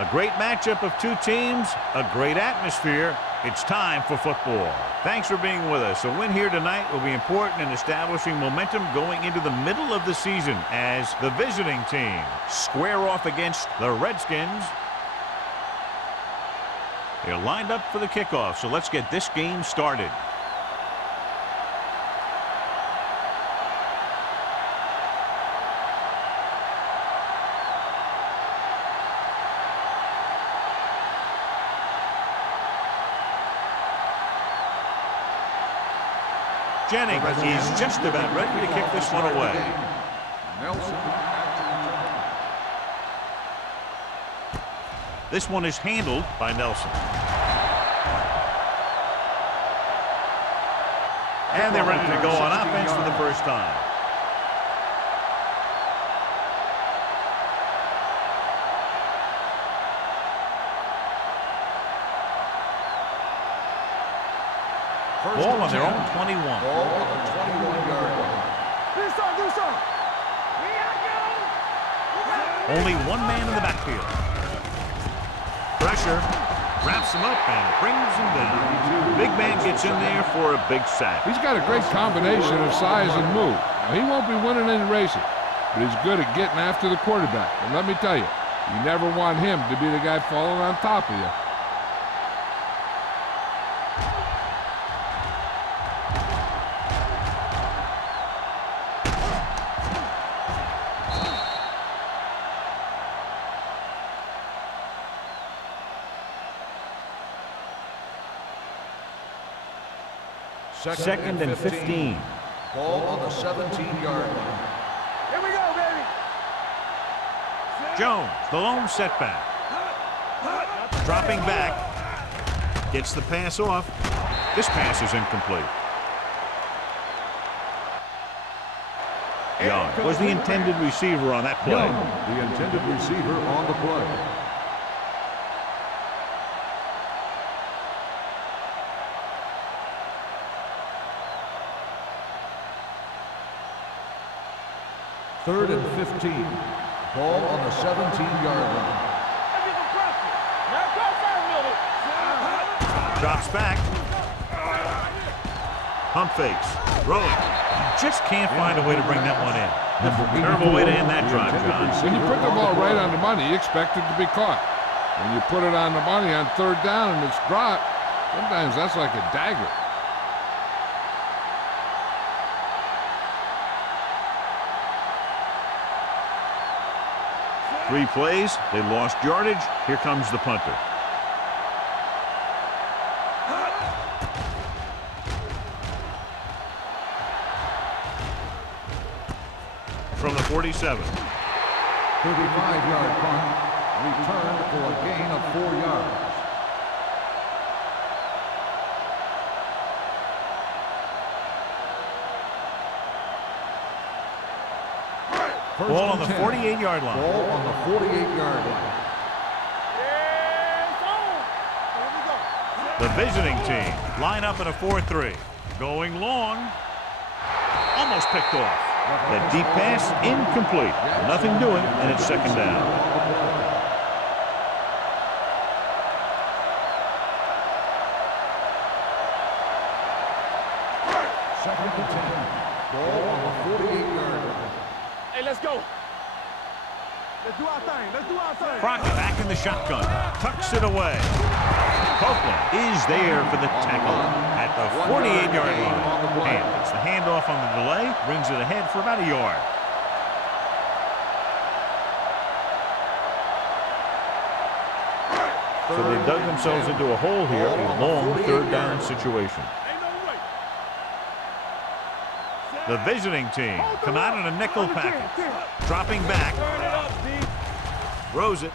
A great matchup of two teams, a great atmosphere. It's time for football. Thanks for being with us. A win here tonight will be important in establishing momentum going into the middle of the season as the visiting team square off against the Redskins. They're lined up for the kickoff, so let's get this game started. Jennings is just about ready to kick this one away. This one is handled by Nelson. And they're ready to go on offense for the first time. Ball on their own 21. Ball on the 21-yard line. Only one man in the backfield. Pressure. Wraps him up and brings him down. Big man gets in there for a big sack. He's got a great combination of size and move. Now, he won't be winning any races, but he's good at getting after the quarterback. And let me tell you, you never want him to be the guy falling on top of you. Second and 15. Ball on the 17-yard line. Here we go, baby. Jones, the lone setback. Dropping back. Gets the pass off. This pass is incomplete. Young was the intended receiver on that play. Young, the intended receiver on the play. Third and 15. Ball on the 17-yard line. Drops back. Pump fakes. Throwing. Just can't find a way to bring that one in. Terrible way to end that drive, John. When you put the ball right on the money, you expect it to be caught. When you put it on the money on third down and it's dropped, sometimes that's like a dagger. Three plays, they lost yardage. Here comes the punter. From the 47. 35-yard punt. Returned for a gain of 4 yards. Ball on the 48-yard line. Ball on the 48-yard line. The visiting team line up in a 4-3. Going long. Almost picked off. That deep pass incomplete. Nothing doing, and it's second down. Second and 10. Ball on the 48-yard line. Hey, let's go. Let's do our thing. Let's do our thing. Crockett back in the shotgun. Tucks it away. Copeland is there for the tackle at the 48-yard line. And it's the handoff on the delay. Brings it ahead for about a yard. So they dug themselves into a hole here. A long third down situation. The visiting team come out in a nickel package. Dropping back. Throws it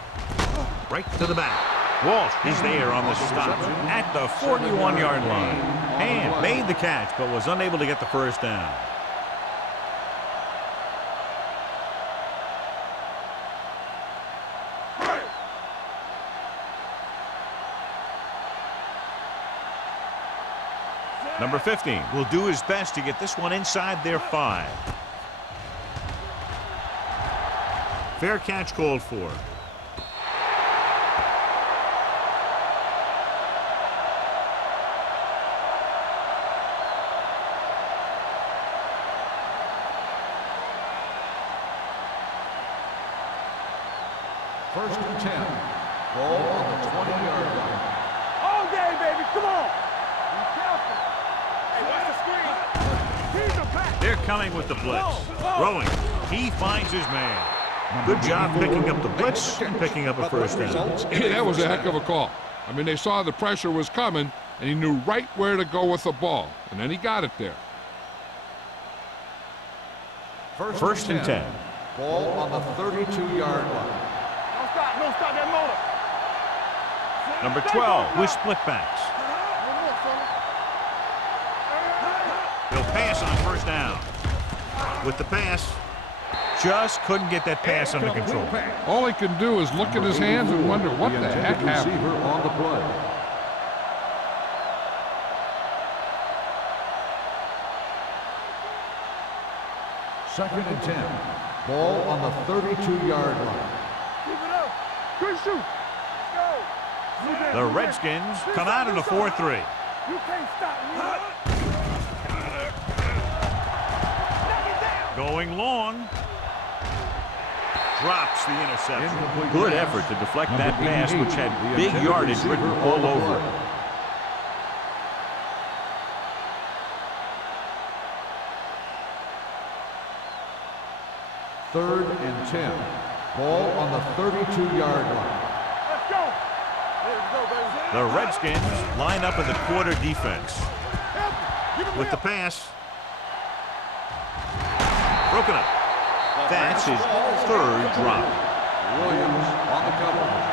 right to the back. Walsh is there on the stop at the 41-yard line. And made the catch, but was unable to get the first down. Number 15 will do his best to get this one inside their 5. Fair catch called for. First and 10. Ball on the 20-yard line. All game, baby. Come on. Be careful. Hey, watch the screen. He's a back. They're coming with the blitz. Throwing. He finds his man. Good job picking up the blitz and picking up a first down. Hey, that was a heck of a call. I mean, they saw the pressure was coming, and he knew right where to go with the ball, and then he got it there. First and 10. Ball on the 32-yard line. Don't stop that motor. Number 12 with split backs. He'll pass on first down. With the pass, just couldn't get that pass under control. All he can do is look at his hands and wonder what the heck happened. Receiver on the play. Second and 10. Ball on the 32-yard line. Keep it up. Good shoot. Go. The Redskins come out in a 4-3. You can't stop me. Knock it down. Going long. Drops the interception. Good effort to deflect that pass, which had big yardage written all over it. Third and 10. Ball on the 32-yard line. Let's go. Let's go, baby. The Redskins line up in the quarter defense. With the pass. Broken up. That's his third drop. Williams on the cover.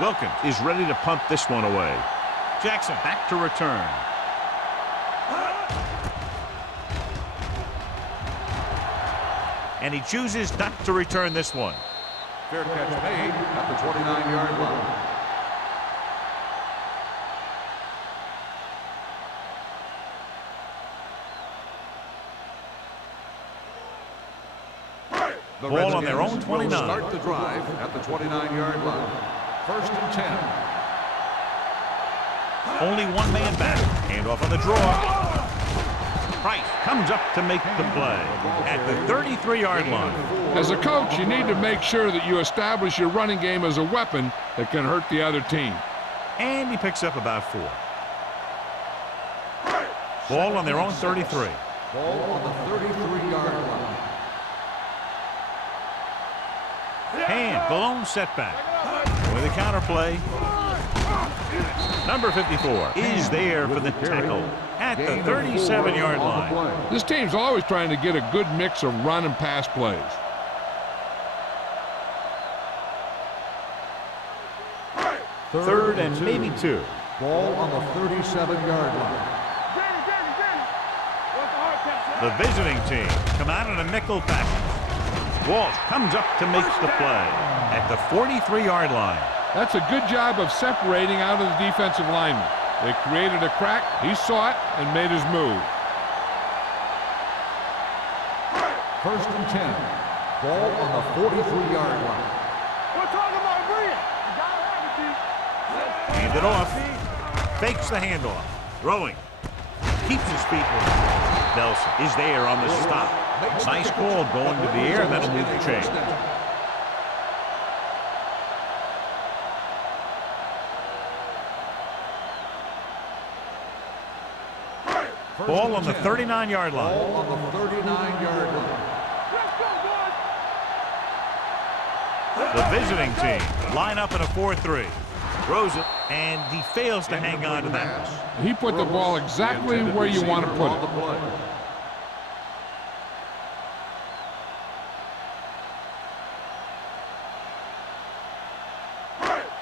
Wilkins is ready to punt this one away. Jackson back to return. And he chooses not to return this one. Fair catch made at the 29-yard line. The Ball on their own Redskins will 29. start the drive at the 29-yard line. First and 10. Only one man back. Handoff on the draw. Price comes up to make the play at the 33-yard line. As a coach, you need to make sure that you establish your running game as a weapon that can hurt the other team. And he picks up about 4. Ball on their own 33. Ball on the 33-yard line. And the lone setback. With a counter play. Number 54 is there for the tackle at the 37-yard line. This team's always trying to get a good mix of run and pass plays. Third and maybe 2. Ball on the 37-yard line. The visiting team come out in a nickel package. Walsh comes up to make the play at the 43-yard line. That's a good job of separating out of the defensive lineman. They created a crack, he saw it, and made his move. First and 10. Ball on the 43-yard line. We're talking about Bria. You gotta have it, D. Hand it off. Fakes the handoff. Throwing. Keeps his feet moving. Nelson is there on the stop. Nice call going to the air, and that'll move the chain. Ball on the 39-yard line. Ball on the 39-yard line. Let's go, boys. The visiting team line up in a 4-3. Throws it, and he fails to hang on to that. He put the ball exactly where you want to put it.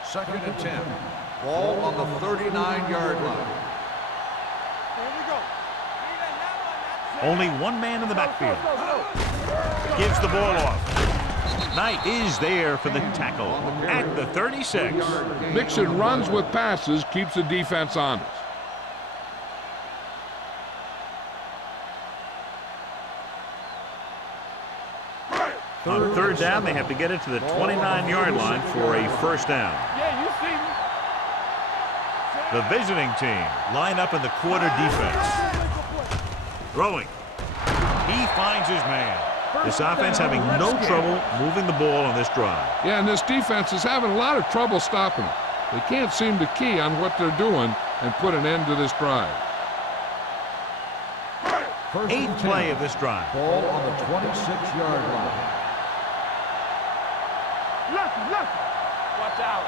Second and 10. Ball on the 39-yard line. Here we go. Only one man in the backfield. Gives the ball off. Knight is there for the tackle at the 36. Mixing runs with passes keeps the defense honest. On third down, they have to get it to the 29-yard line for a first down. Yeah, you see me. The visiting team line up in the quarter defense. Throwing. He finds his man. This offense having no trouble moving the ball on this drive. Yeah, and this defense is having a lot of trouble stopping it. They can't seem to key on what they're doing and put an end to this drive. Eighth play of this drive. Ball on the 26-yard line. Watch out.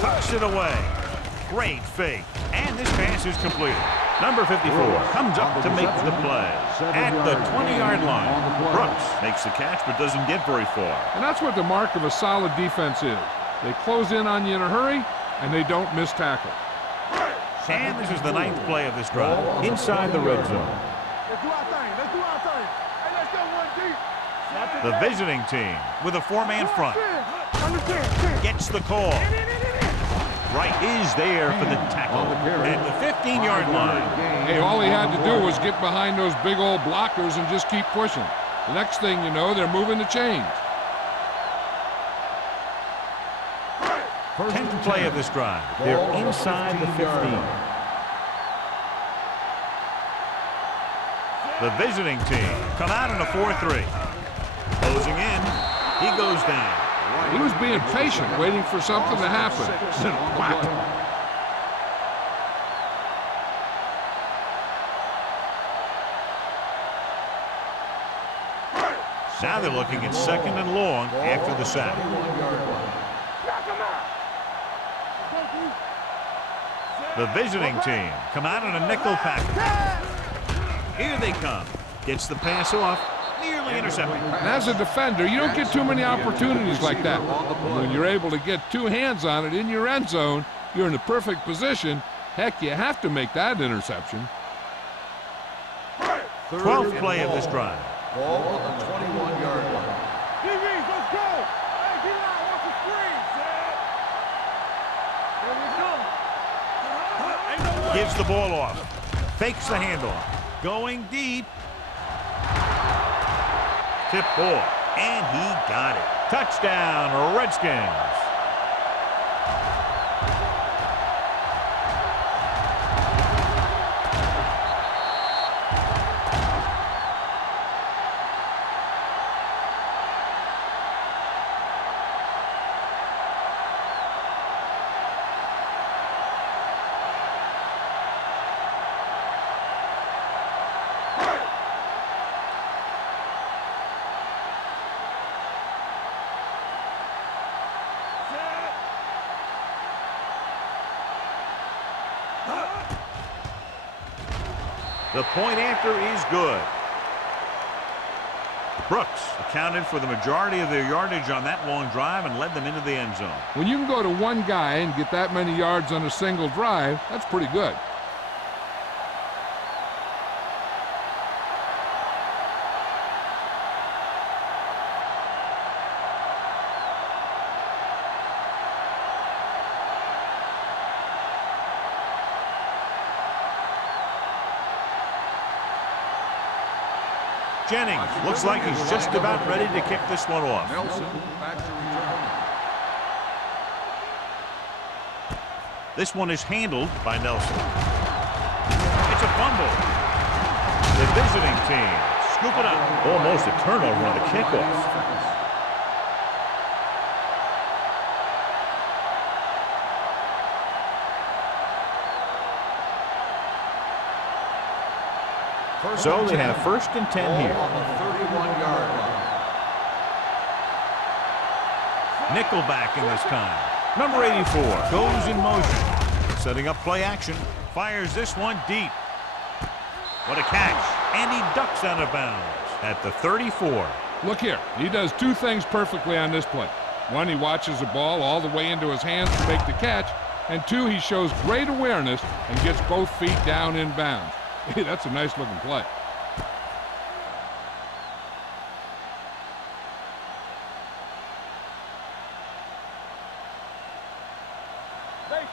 Tucks it away. Great fake. And this pass is completed. Number 54 comes up to make the play. At the 20-yard line, Brooks makes the catch but doesn't get very far. And that's what the mark of a solid defense is. They close in on you in a hurry, and they don't miss tackle. And this is the ninth play of this drive. Inside the red zone. Let's do our thing. Let's do our thing. Hey, let's go one deep. The visiting team with a four-man front. Understand. Gets the call. Right is there for the tackle. At the 15-yard line. Hey, all he had to do was get behind those big old blockers and just keep pushing. The next thing you know, they're moving the chains. 10th play of this drive. They're inside the 15. The visiting team come out in a 4-3. Closing in. He goes down. He was being patient, waiting for something to happen. Whack. Now they're looking at second and long after the sack. The visiting team come out in a nickel package. Here they come. Gets the pass off. Nearly intercepted. And as a defender, you don't get too many opportunities like that. When you're able to get two hands on it in your end zone, you're in the perfect position. Heck, you have to make that interception. 12th play of this drive. Ball on the 21-yard line. DBs, let's go. Hey, get out. Watch the screen. Here we go. Gives the ball off. Fakes the handoff. Going deep. Tip ball. And he got it. Touchdown, Redskins. The point after is good. Brooks accounted for the majority of their yardage on that long drive and led them into the end zone. When you can go to one guy and get that many yards on a single drive, that's pretty good. Jennings looks like he's just about ready to kick this one off. Nelson back to return. This one is handled by Nelson. It's a fumble. The visiting team scoop it up. Almost a turnover on the kickoff. So they have first and 10 here. On the 31-yard line. Nickelback in this time. Number 84 goes in motion. Setting up play action. Fires this one deep. What a catch. And he ducks out of bounds at the 34. Look here. He does two things perfectly on this play. One, he watches the ball all the way into his hands to make the catch. And two, he shows great awareness and gets both feet down in bounds. Hey, that's a nice-looking play. Base.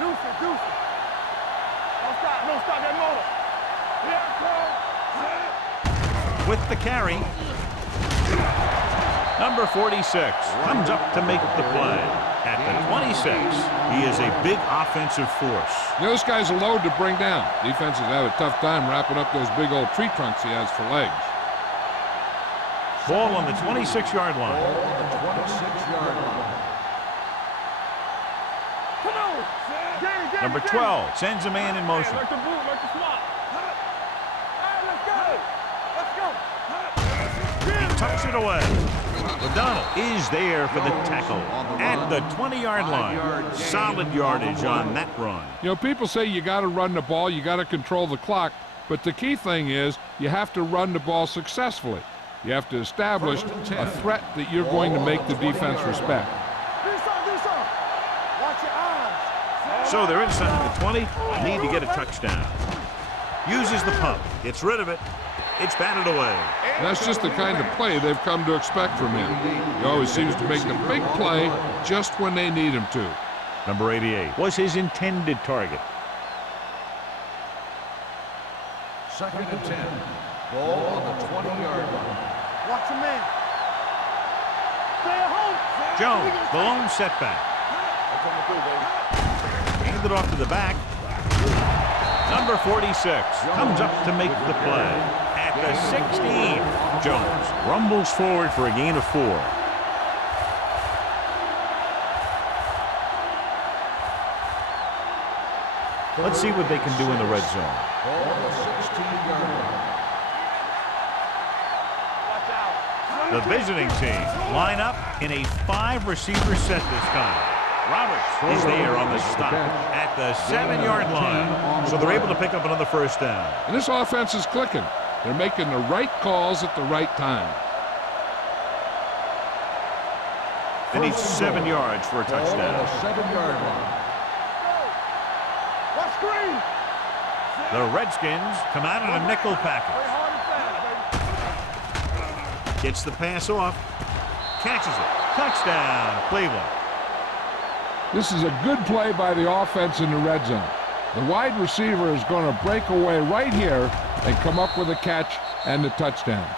Deuce it. Don't stop that motor. Yeah, with the carry. Number 46 comes up to make the play. At the 26, he is a big offensive force. Those guys are load to bring down. Defenses have a tough time wrapping up those big old tree trunks he has for legs. Ball on the 26-yard line. Ball on the 26-yard line. Come on. Get it, Number 12 sends a man in motion. Like the boot, like the swap. All right, let's go. He tucks it away. O'Donnell is there for the tackle at the 20-yard line. Solid yardage on that run. You know, people say you got to run the ball, you got to control the clock, but the key thing is you have to run the ball successfully. You have to establish a threat that you're going to make the defense respect. Do something. Watch your eyes. So they're inside the 20, need to get a touchdown. Uses the pump, gets rid of it. It's batted away. And that's just the kind of play they've come to expect from him. He always seems to make the big play just when they need him to. Number 88 was his intended target. 2nd and 10. Ball on the 20-yard line. Watch your man. Stay at home. Jones, the lone setback. Handed off to the back. Number 46 comes up to make the play. At the 16, Jones rumbles forward for a gain of 4. Let's see what they can do in the red zone. Ball on the 16-yard line. The visiting team line up in a 5-receiver set this time. Roberts is there on the stop at the 7-yard line. So they're able to pick up another first down. And this offense is clicking. They're making the right calls at the right time. They need 7 yards for a Ball on touchdown. the 7-yard line. Watch screen. The Redskins come out in a nickel package. Hard and fast, baby. Gets the pass off. Catches it. Touchdown, Cleveland. This is a good play by the offense in the red zone. The wide receiver is going to break away right here and come up with a catch and the touchdown.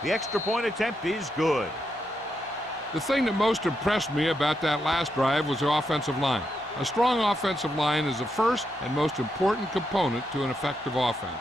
The extra point attempt is good. The thing that most impressed me about that last drive was the offensive line. A strong offensive line is the first and most important component to an effective offense.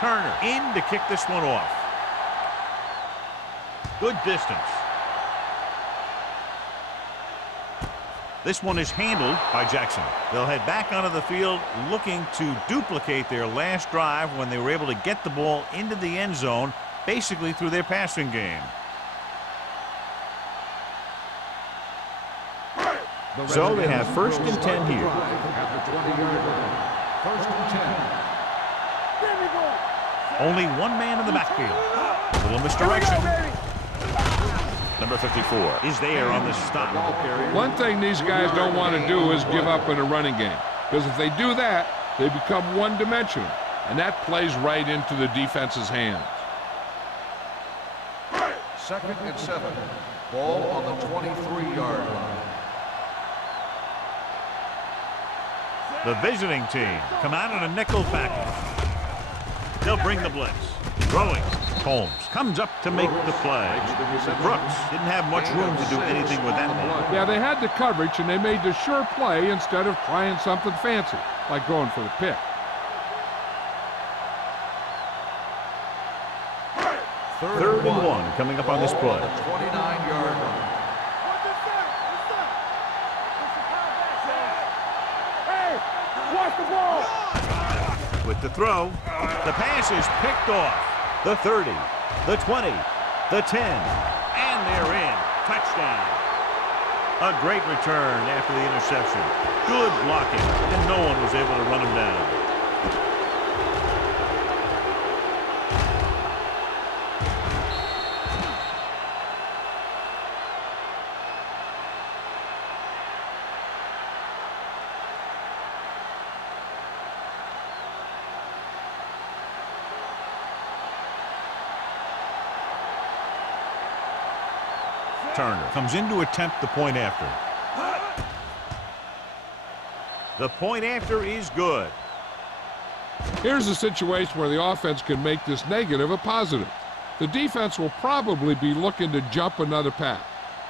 Turner in to kick this one off. Good distance. This one is handled by Jackson. They'll head back onto the field looking to duplicate their last drive when they were able to get the ball into the end zone, basically through their passing game. So they have 1st and 10 here. At the 20-yard line. 1st and 10. Only one man in the backfield. A little misdirection. Number 54 is there on the stop. One thing these guys don't want to do is give up in a running game, because if they do that, they become one-dimensional, and that plays right into the defense's hands. 2nd and 7. Ball on the 23-yard line. The visiting team come out in a nickel package. They'll bring the blitz. Throwing. Holmes comes up to make the play. Brooks didn't have much room to do anything with that one. Yeah, they had the coverage, and they made the sure play instead of trying something fancy, like going for the pick. 3rd and 1 coming up on this play. On the 29-yard line. Hey, watch the ball. With the throw, the pass is picked off. The 30, the 20, the 10, and they're in. Touchdown. A great return after the interception. Good blocking, and no one was able to run him down. Turner comes in to attempt the point after. The point after is good. Here's a situation where the offense can make this negative a positive. The defense will probably be looking to jump another pass,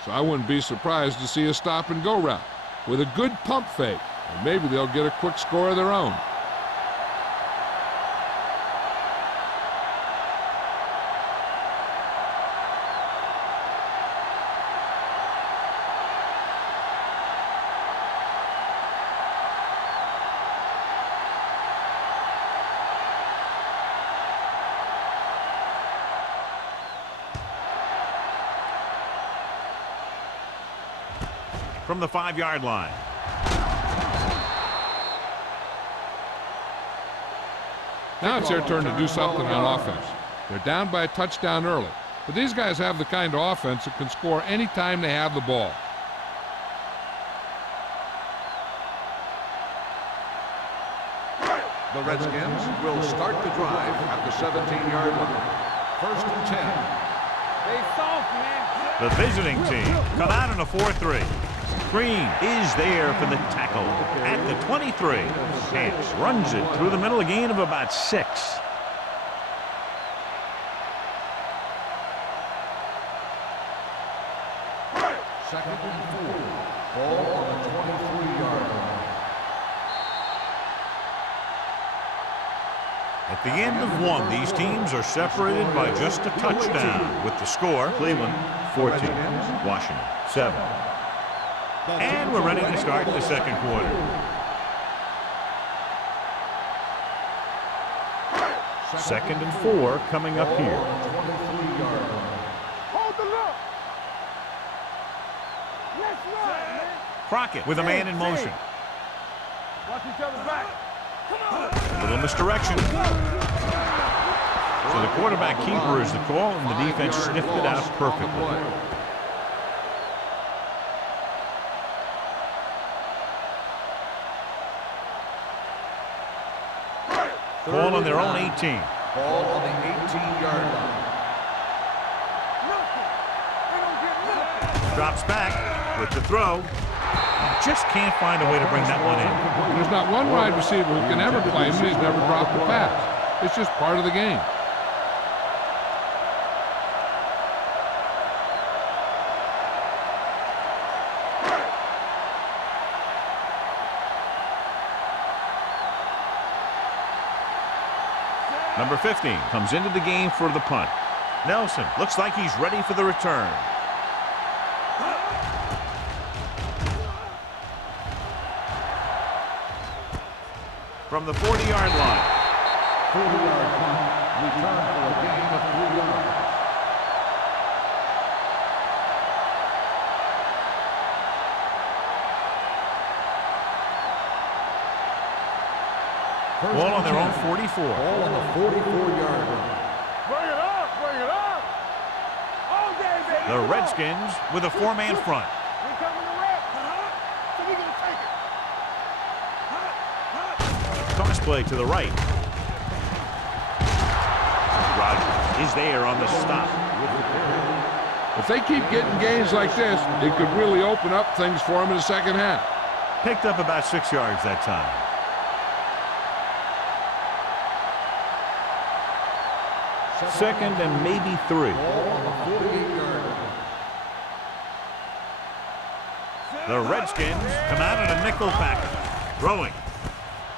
so I wouldn't be surprised to see a stop-and-go route with a good pump fake, and maybe they'll get a quick score of their own. From the 5-yard line. Now it's their turn to do something on offense. They're down by a touchdown early, but these guys have the kind of offense that can score any time they have the ball. The Redskins will start the drive at the 17-yard line. 1st and 10. Stay soft, man. The visiting team come out in a 4-3. Green is there for the tackle at the 23. Hance runs it through the middle, a gain of about 6. Second and 4. Ball on the 23-yard line. At the end of one, these teams are separated by just a touchdown, with the score, Cleveland 14, Washington 7. And we're ready to start the second quarter. Second and 4 coming up here. Hold the look. Let's run, man. Crockett with a man in motion. Watch each other back. Come on. A little misdirection. So the quarterback keeper is the call, and the defense sniffed it out perfectly. Ball on their own 18. Ball on the 18-yard line. Drops back with the throw. Just can't find a way to bring that one in. There's not one wide receiver who can ever claim that he's never dropped a pass. It's just part of the game. Number 15 comes into the game for the punt. Nelson looks like he's ready for the return. From the 40-yard line. 40-yard punt. Return for a gain of 3 yards. Ball on their own 44. Ball on the 44-yard line. Bring it up. Bring it up. All day, baby. The Redskins with a 4-man front. We coming to rep. So we gonna take it. Toss play to the right. Rodgers is there on the stop. If they keep getting gains like this, it could really open up things for them in the second half. Picked up about 6 yards that time. Second and maybe 3. Ball on the 48-yard line. The Redskins come out in a nickel package. Throwing.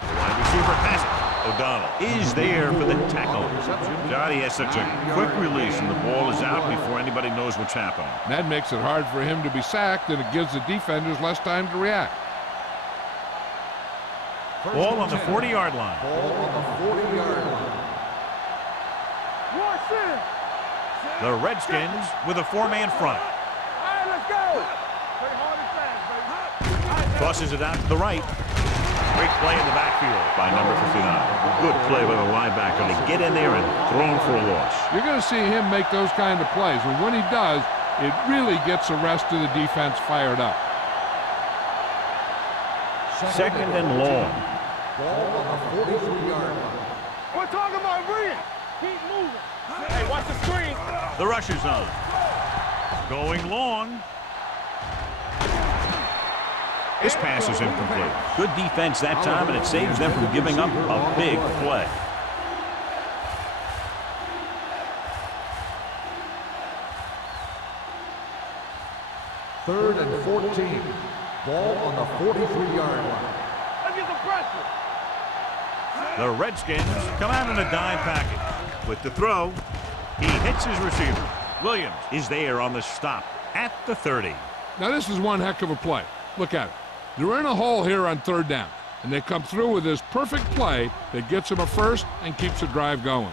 Wide receiver passing. O'Donnell is there for the tackle. God, he has such a quick release, and the ball is out before anybody knows what's happening. That makes it hard for him to be sacked, and it gives the defenders less time to react. Ball on the 40-yard line. Ball on the 40-yard line. One center. The Redskins with a 4-man front. All right, let's go. Play hard and Tosses it out to the right. Great play in the backfield by number 59. Good play by the linebacker to get in there and throw him for a loss. You're going to see him make those kind of plays, and when he does, it really gets the rest of the defense fired up. Second and long. Ball on the 43-yard line. We're talking about Brian. Keep moving. Hey, watch the screen. The rush is on. Going long. This pass is incomplete. Good defense that time, and it saves them from giving up a big play. Third and 14. Ball on the 43-yard line. Let's get the pressure. The Redskins come out in a dime package. With the throw, he hits his receiver. Williams is there on the stop at the 30. Now, this is one heck of a play. Look at it. They're in a hole here on third down, and they come through with this perfect play that gets them a first and keeps the drive going.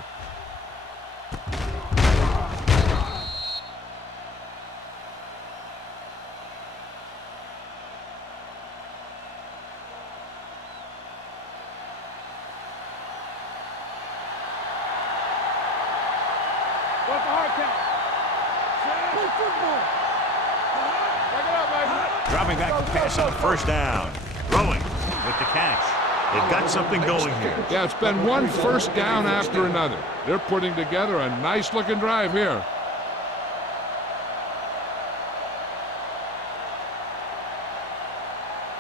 What's the hard count? Play football. Break it up, baby. Dropping back to pass on first down. Throwing with the catch. They've got something going here. Yeah, it's been one first down after another. They're putting together a nice-looking drive here.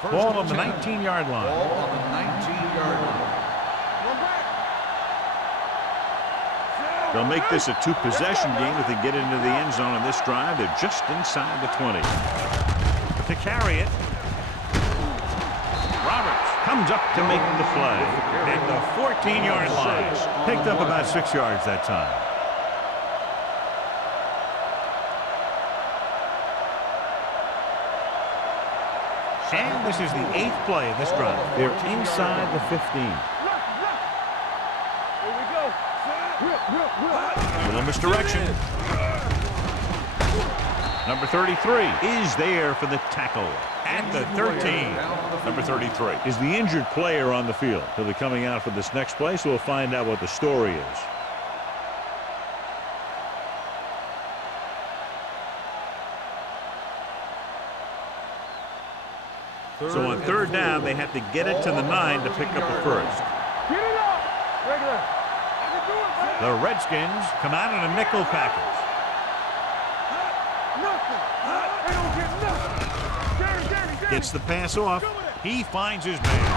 Ball on the 19-yard line. Ball on the 19-yard line. They'll make this a two-possession game if they get into the end zone on this drive. They're just inside the 20. To carry it, Roberts comes up to make the play at the 14-yard line. Picked up about 6 yards that time. And this is the 8th play of this drive. They're inside the 15. Here we go. A little misdirection. Number 33 is there for the tackle at the 13. Number 33 is the injured player on the field. He'll be coming out for this next play, so we'll find out what the story is. So on third down, they have to get it to the 9 to pick up a first. Get it up. Regular. I can do it, man. The Redskins come out in a nickel package. Nothing. They don't get nothing. Jerry. Gets the pass off. He finds his man.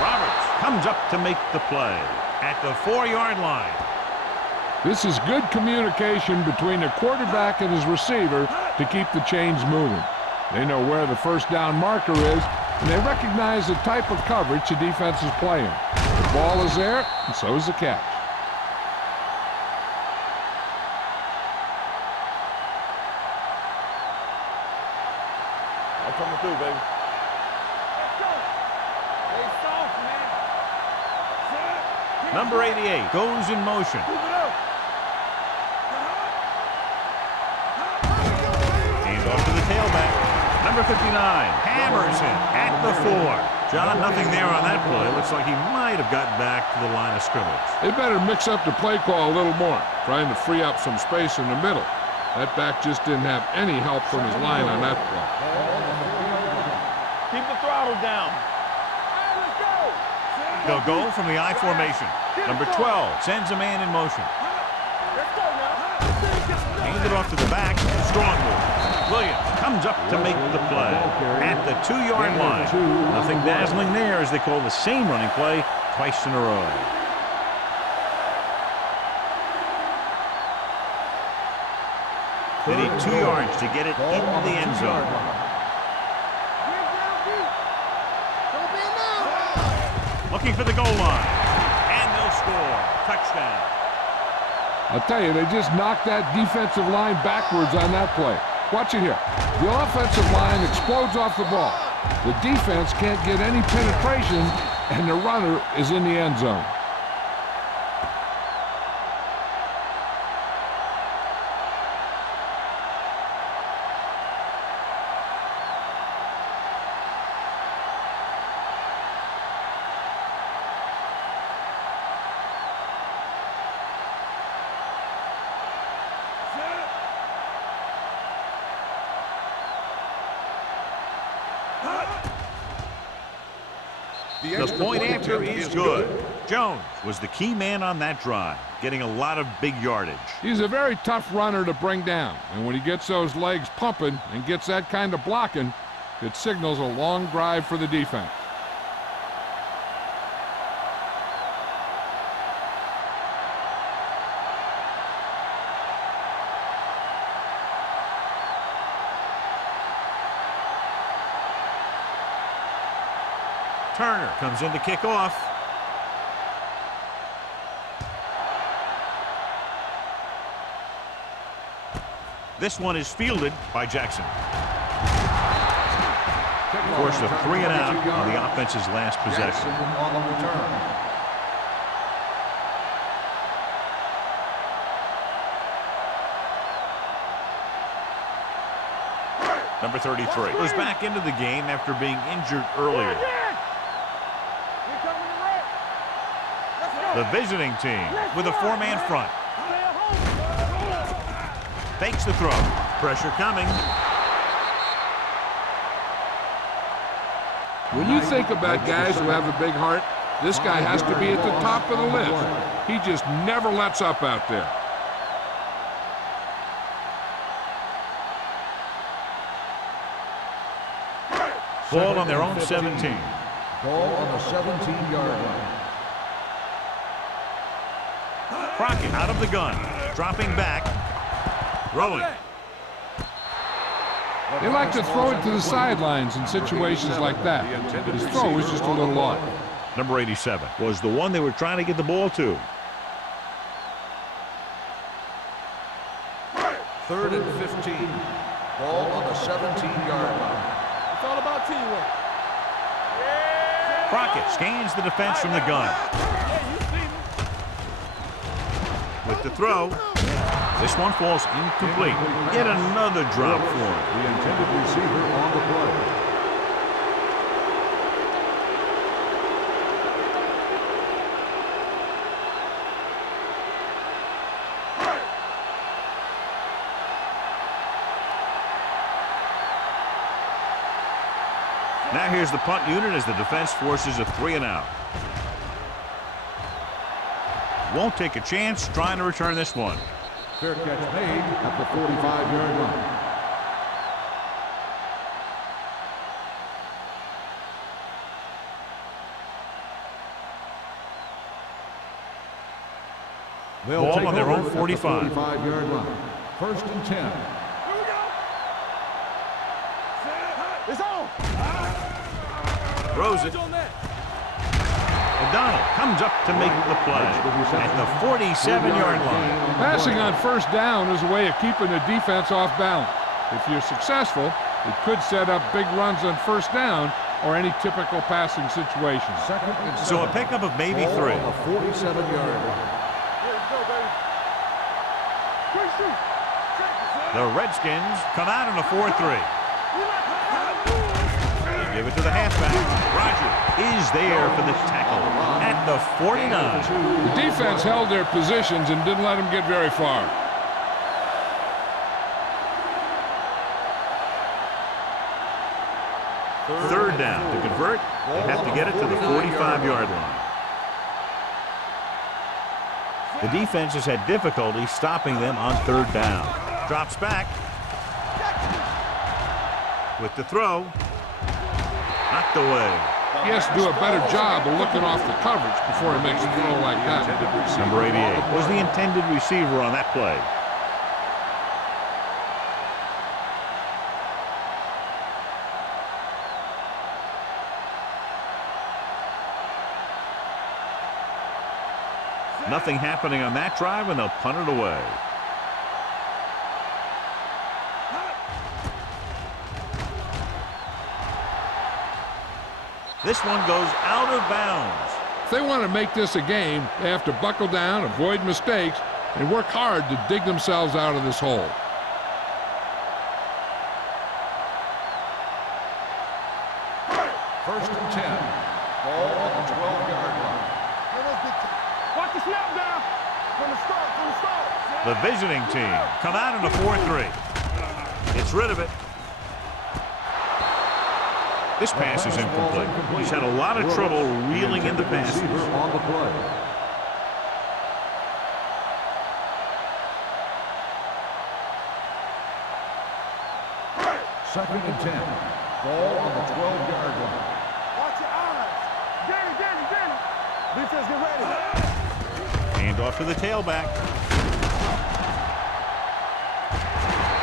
Roberts comes up to make the play at the 4-yard line. This is good communication between the quarterback and his receiver to keep the chains moving. They know where the first down marker is, and they recognize the type of coverage the defense is playing. The ball is there, and so is the catch. I'm coming through, baby. Let's go. Stay soft, man. Number 88 goes in motion. Move it up. Hands off to the tailback. Number 59 hammers him at the 4. John, nothing there on that play. Looks like he might have gotten back to the line of scrimmage. They better mix up the play call a little more, trying to free up some space in the middle. That back just didn't have any help from his line on that play. Keep the throttle down. Let's go. They'll go from the I formation. Number 12 sends a man in motion. Let's go now. Hands it off to the back. Strong move. Williams comes up to make the play at the 2-yard line. Nothing dazzling there as they call the same running play twice in a row. They need 2 yards to get it into the end zone. Looking for the goal line. And they'll score. Touchdown. I'll tell you, they just knocked that defensive line backwards on that play. Watch it here. The offensive line explodes off the ball. The defense can't get any penetration, and the runner is in the end zone. The point after is good. Jones was the key man on that drive, getting a lot of big yardage. He's a very tough runner to bring down, and when he gets those legs pumping and gets that kind of blocking, it signals a long drive for the defense. Turner comes in to kick off. This one is fielded by Jackson. Forced a 3 and out on the offense's last possession. On the return. Number 33 was back into the game after being injured earlier. The visiting team with a 4-man front. Fakes the throw. Pressure coming. When you think about guys who have a big heart, this guy has to be at the top of the list. He just never lets up out there. Ball on their own 17. Ball on the 17-yard line. Crockett out of the gun. Dropping back. Rolling. They like to throw it to the sidelines in situations like that. His throw was just a little off. Number 87 was the one they were trying to get the ball to. 3rd and 15. Ball on the 17-yard line. It's all about teamwork. Crockett scans the defense from the gun. With the throw, this one falls incomplete. Yet another drop for him. The intended receiver on the play. Now here's the punt unit as the defense forces a 3 and out. Won't take a chance trying to return this one. Fair catch made at the 45-yard line. Ball on their own 45. 45-yard line. 1st and 10. Here we go. It's on. Throws it. On that. O'Donnell comes up to make the play at the 47-yard line. Passing on 1st down is a way of keeping the defense off balance. If you're successful, it could set up big runs on 1st down or any typical passing situation. 2nd and 7. So a pickup of maybe 3. Ball on the 47-yard line. Here we go, baby. Quick shoot. The Redskins come out in a 4-3. They give it to the halfback. Roger is there for the tackle at the 49. The defense held their positions and didn't let them get very far. Third down. To convert, they have to get it to the 45-yard line. The defense has had difficulty stopping them on 3rd down. Drops back. With the throw. Knocked away. He has to do a better job of looking off the coverage before he makes a throw like that. Number 88 was the intended receiver on that play. Nothing happening on that drive, and they'll punt it away. This one goes out of bounds. If they want to make this a game, they have to buckle down, avoid mistakes, and work hard to dig themselves out of this hole. First and 10. Ball on the 12-yard line. Watch the snap down. From the start. The visiting team come out in a 4-3. Gets rid of it. This pass is incomplete. He's had a lot of trouble reeling in the passes. On the play. Second and 10. Ball on the 12-yard line. Watch your eyes. Danny. Defense, get ready. Hand off to the tailback.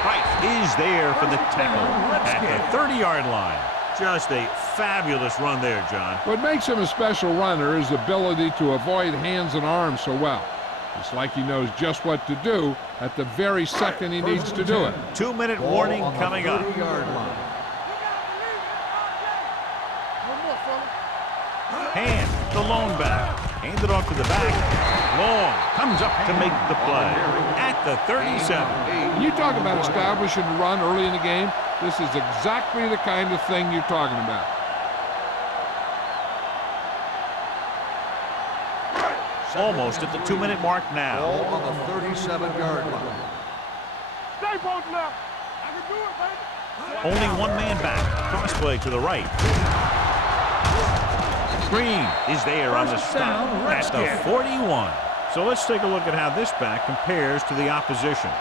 Price is there for the tackle at the 30-yard line. Just a fabulous run there, John. What makes him a special runner is his ability to avoid hands and arms so well. It's like he knows just what to do at the very second he needs to do it. 2-minute warning coming up. Hand, the lone back. Hand it off to the back. Long comes up to make the play at the 37. When you talk about establishing a run early in the game, this is exactly the kind of thing you're talking about. Almost at the 2-minute mark now. Ball on the 37-yard line. Stay both left. I can do it, baby. Only one man back. Cross play to the right. Green is there on the stop at the 41. So let's take a look at how this back compares to the opposition.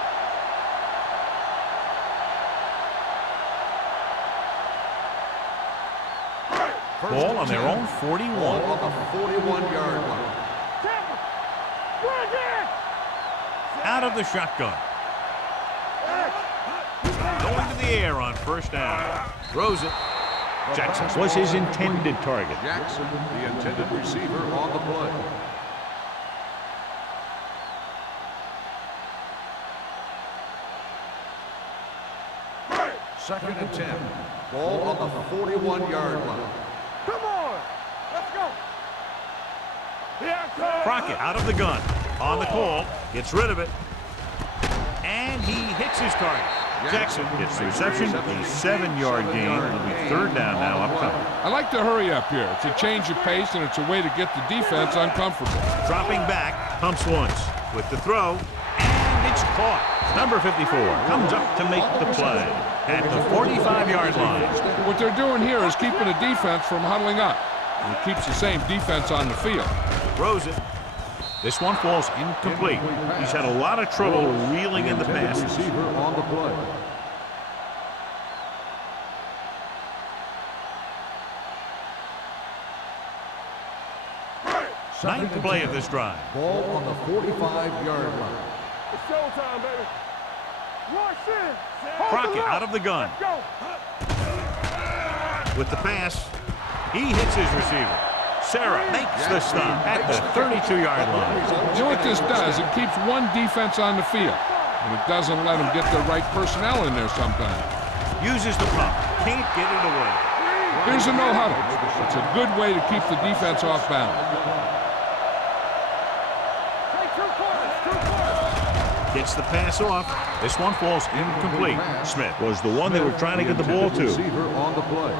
Ball on their own 41. Ball on the 41-yard line. Out of the shotgun. Going to the air on first down. Throws it. Jackson was his intended target. Jackson, the intended receiver, on the play. Second and 10. Ball on the 41-yard line. Come on. Let's go. Here it comes. Crockett out of the gun. On the call. Gets rid of it. And he hits his target. Jackson gets the reception. A 7-yard gain. It'll be third down now upcoming. I like to hurry up here. It's a change of pace, and it's a way to get the defense uncomfortable. Dropping back. Pumps once. With the throw. And it's caught. Number 54 comes up to make the play at the 45-yard line. What they're doing here is keeping the defense from huddling up. And it keeps the same defense on the field. Throws it. This one falls incomplete. He's had a lot of trouble reeling in the passes. Receiver on the play. Ninth play of this drive. Ball on the 45-yard line. It's showtime, baby. Rush in. Crockett out of the gun. Let's go. With the pass, he hits his receiver. Sarah makes the stop at the 32-yard line. You know what this does? It keeps one defense on the field, and it doesn't let them get the right personnel in there sometimes. Uses the pump. Can't get it away. Here's a no-huddle. It's a good way to keep the defense off balance. Gets the pass off. This one falls incomplete. Smith was the one they were trying to get the ball to. Receiver on the play.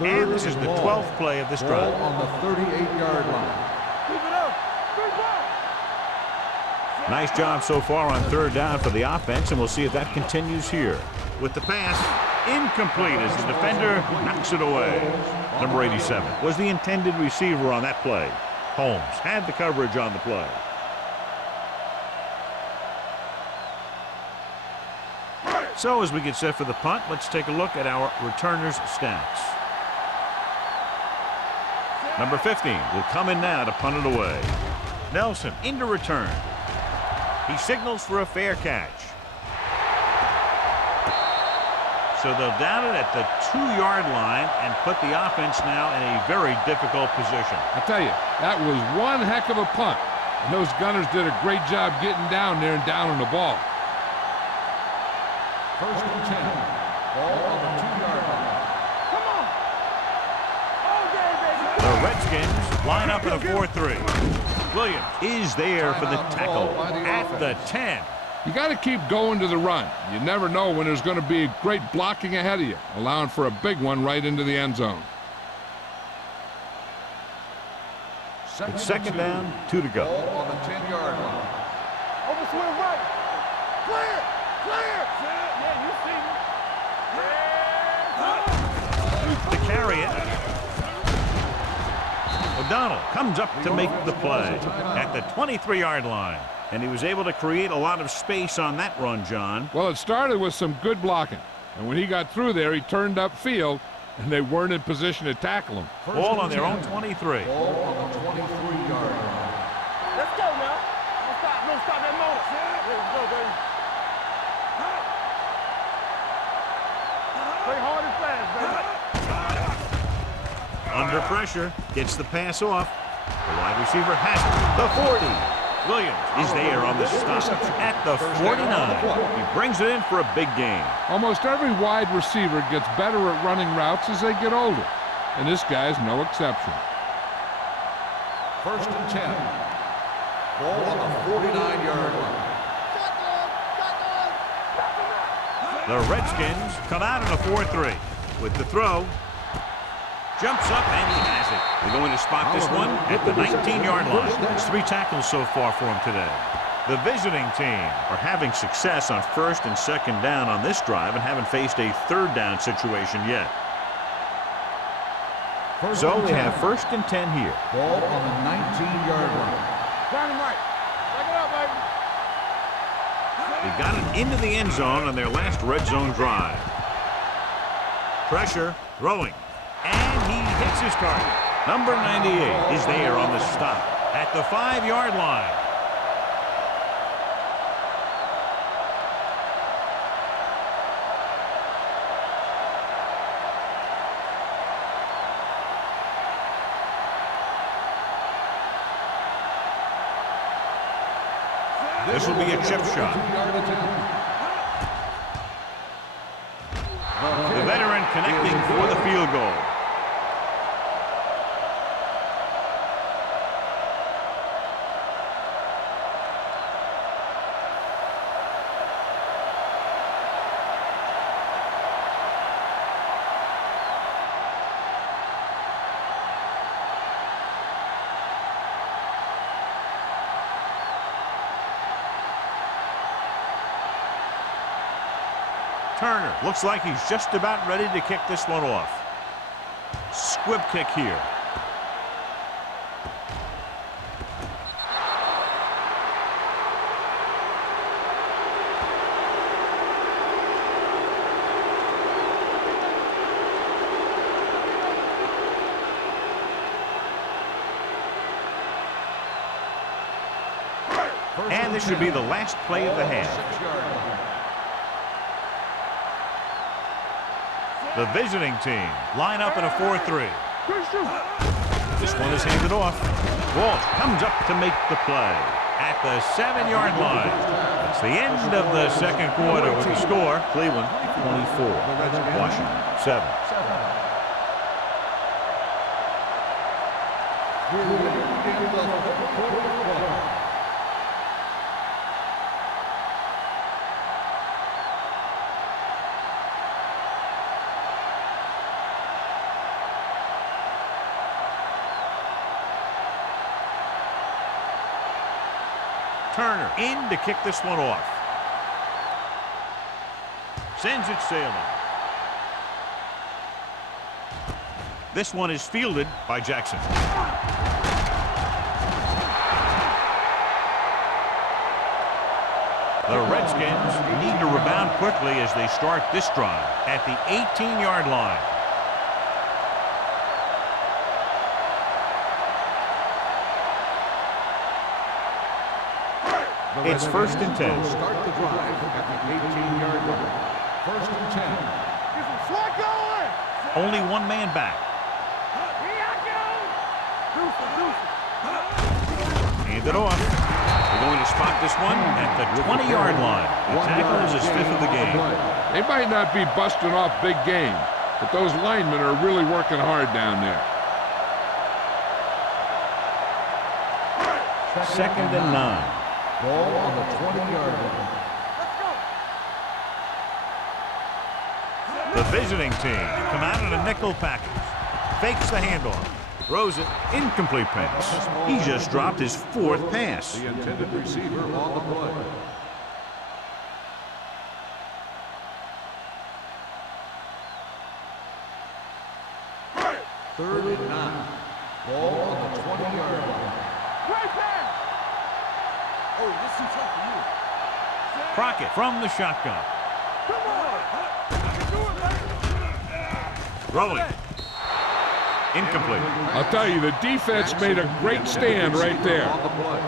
And this is the 12th play of this drive. On the 38-yard line. Keep it up. Big ball. Nice job so far on third down for the offense, and we'll see if that continues here. With the pass, incomplete as the defender knocks it away. Number 87 was the intended receiver on that play. Holmes had the coverage on the play. So as we get set for the punt, let's take a look at our returners' stats. Number 15 will come in now to punt it away. Nelson into return. He signals for a fair catch. So they'll down it at the 2-yard line and put the offense now in a very difficult position. I tell you, that was one heck of a punt. And those gunners did a great job getting down there and down on the ball. First and 10. Ball on the 2-yard line. Come on. All day, baby. The Redskins line up in a 4-3. Williams is there for the tackle at the 10. You got to keep going to the run. You never know when there's going to be great blocking ahead of you, allowing for a big one right into the end zone. It's second down, 2 to go. Ball on the 10-yard line. Over swing right. Clear. Clear. Yeah, you see me. To carry it. O'Donnell comes up to make the play at the 23-yard line. And he was able to create a lot of space on that run, John. Well, it started with some good blocking. And when he got through there, he turned upfield, and they weren't in position to tackle him. Ball on their own 23. Ball on the 23-yard line. Let's go now. Don't stop that motor. There you go, baby. Play hard and fast, baby. Under pressure, gets the pass off. The wide receiver has it. The 40. Williams is there on the stop at the 49. He brings it in for a big gain. Almost every wide receiver gets better at running routes as they get older, and this guy's no exception. First and 10. Ball on the 49-yard line. The Redskins come out in a 4-3 with the throw. Jumps up and he has it. They're going to spot this one at the 19-yard line. It's 3 tackles so far for him today. The visiting team are having success on first and second down on this drive and haven't faced a third down situation yet. So they have first and 10 here. Ball on the 19-yard line. Down and right. Back it up, baby. They got it into the end zone on their last red zone drive. Pressure, throwing. And he hits his target. Number 98 is there on the stop at the 5-yard line. This will be a chip shot. The veteran connecting for the field goal. Turner looks like he's just about ready to kick this one off. Squib kick here. And this should be the last play of the half. The visiting team line up in a 4-3. This one is handed off. Walsh comes up to make the play at the 7-yard line. It's the end of the second quarter with the score. Cleveland 24, Washington 7. Turner in to kick this one off. Sends it sailing. This one is fielded by Jackson. The Redskins need to rebound quickly as they start this drive at the 18-yard line. It's first and 10. Start the drive at the 18-yard line. First and 10. Get some slot going. Only one man back. Here I go. Hand it off. They're going to spot this one at the 20-yard line. The tackle is his 5th of the game. They might not be busting off big game, but those linemen are really working hard down there. Second and 9. Ball on the 20-yard line. The visiting team come out in a nickel package. Fakes the handoff. Throws it. Incomplete pass. He just dropped his 4th pass. The intended receiver on the play. Third and 9. Ball on the 20-yard line. Right back. Oh, this is tough for you. Crockett from the shotgun. Come on. I can do it, man. Rolling. Incomplete. I'll tell you, the defense made a great stand right there. On the play.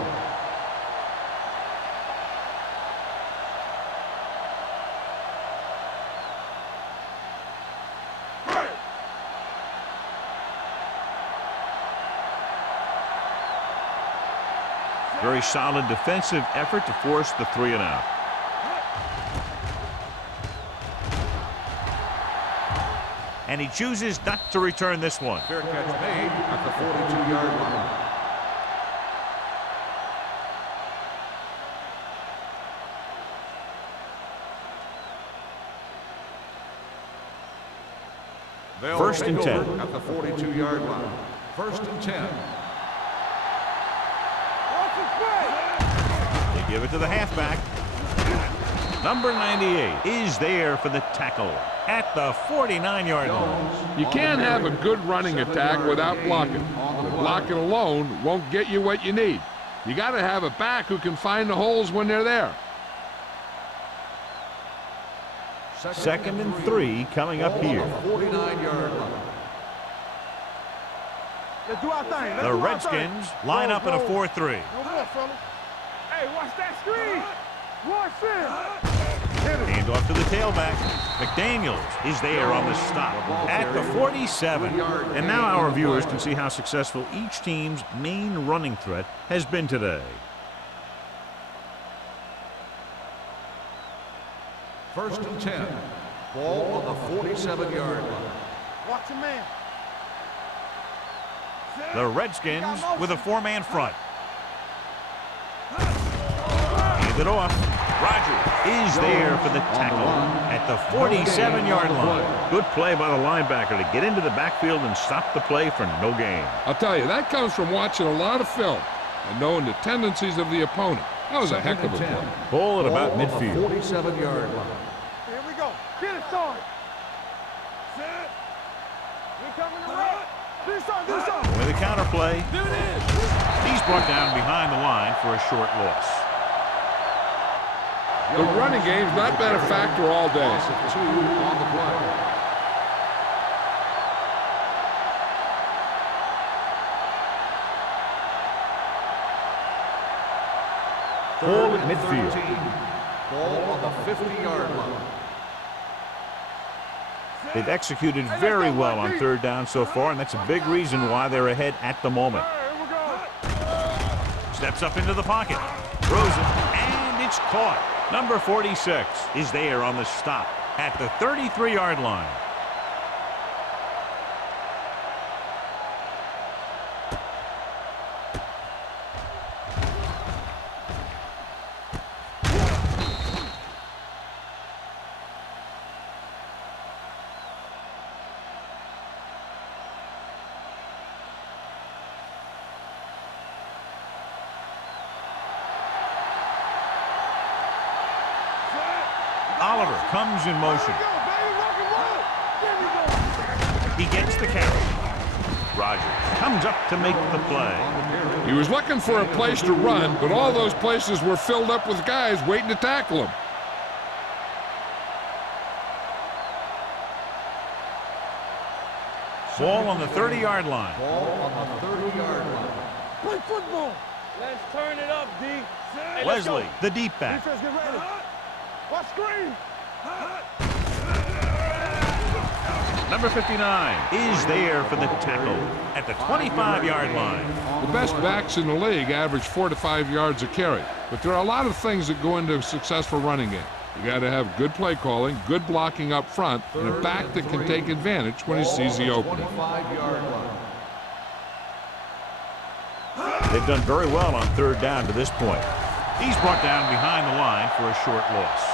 Very solid defensive effort to force the 3 and out. And he chooses not to return this one. Fair catch made at the 42-yard line. They'll 1st and take 10. over at the 42-yard line. 1st and 10. Watch it play. They give it to the halfback. Number 98 is there for the tackle at the 49-yard line. You can't have a good running attack without blocking. But blocking alone won't get you what you need. You got to have a back who can find the holes when they're there. 2nd and 3 coming up here. 49-yard line. Let's do our thing. Let's The do our Redskins thing. line Go, up in a go. 4-3. No more, fella. Hey, watch that screen. Watch this. Hit it. Hand off to the tailback. McDaniels is there on the stop at the 47. And now our viewers can see how successful each team's main running threat has been today. 1st and 10. Ball on the 47-yard line. Watch your man. The Redskins with a 4-man front. Hand it off. Rogers is there for the tackle at the 47-yard line. Good play by the linebacker to get into the backfield and stop the play for no gain. I'll tell you, that comes from watching a lot of film and knowing the tendencies of the opponent. That was a heck of a play. Ball at about Ball on the midfield. Here 47-yard line. we go. Get it started. We coming to run. Do something, do something. With a counter play. He's brought down behind the line for a short loss. The running game's not been a factor all day. Loss of 2 on the play. Ball at and midfield. 13. Ball on the 50-yard line. They've executed very well on 3rd down so far, and that's a big reason why they're ahead at the moment. Here we go. Steps up into the pocket. Throws it, and it's caught. Number 46 is there on the stop at the 33-yard line. Oliver comes in motion. Here we go, baby. Rock and roll. There we go. He gets the carry. Rogers comes up to make the play. He was looking for a place to run, but all those places were filled up with guys waiting to tackle him. Ball on the 30-yard line. Ball on the 30-yard line. Play football. Let's turn it up, D. Hey, let's Leslie, go. the deep back. Defense, get ready. Watch screen. Number 59 is there for the tackle at the 25-yard line. The best backs in the league average 4 to 5 yards a carry, but there are a lot of things that go into a successful running game. You got to have good play calling, good blocking up front, and a back that can take advantage when he sees the opening. 25-yard line. They've done very well on 3rd down to this point. He's brought down behind the line for a short loss.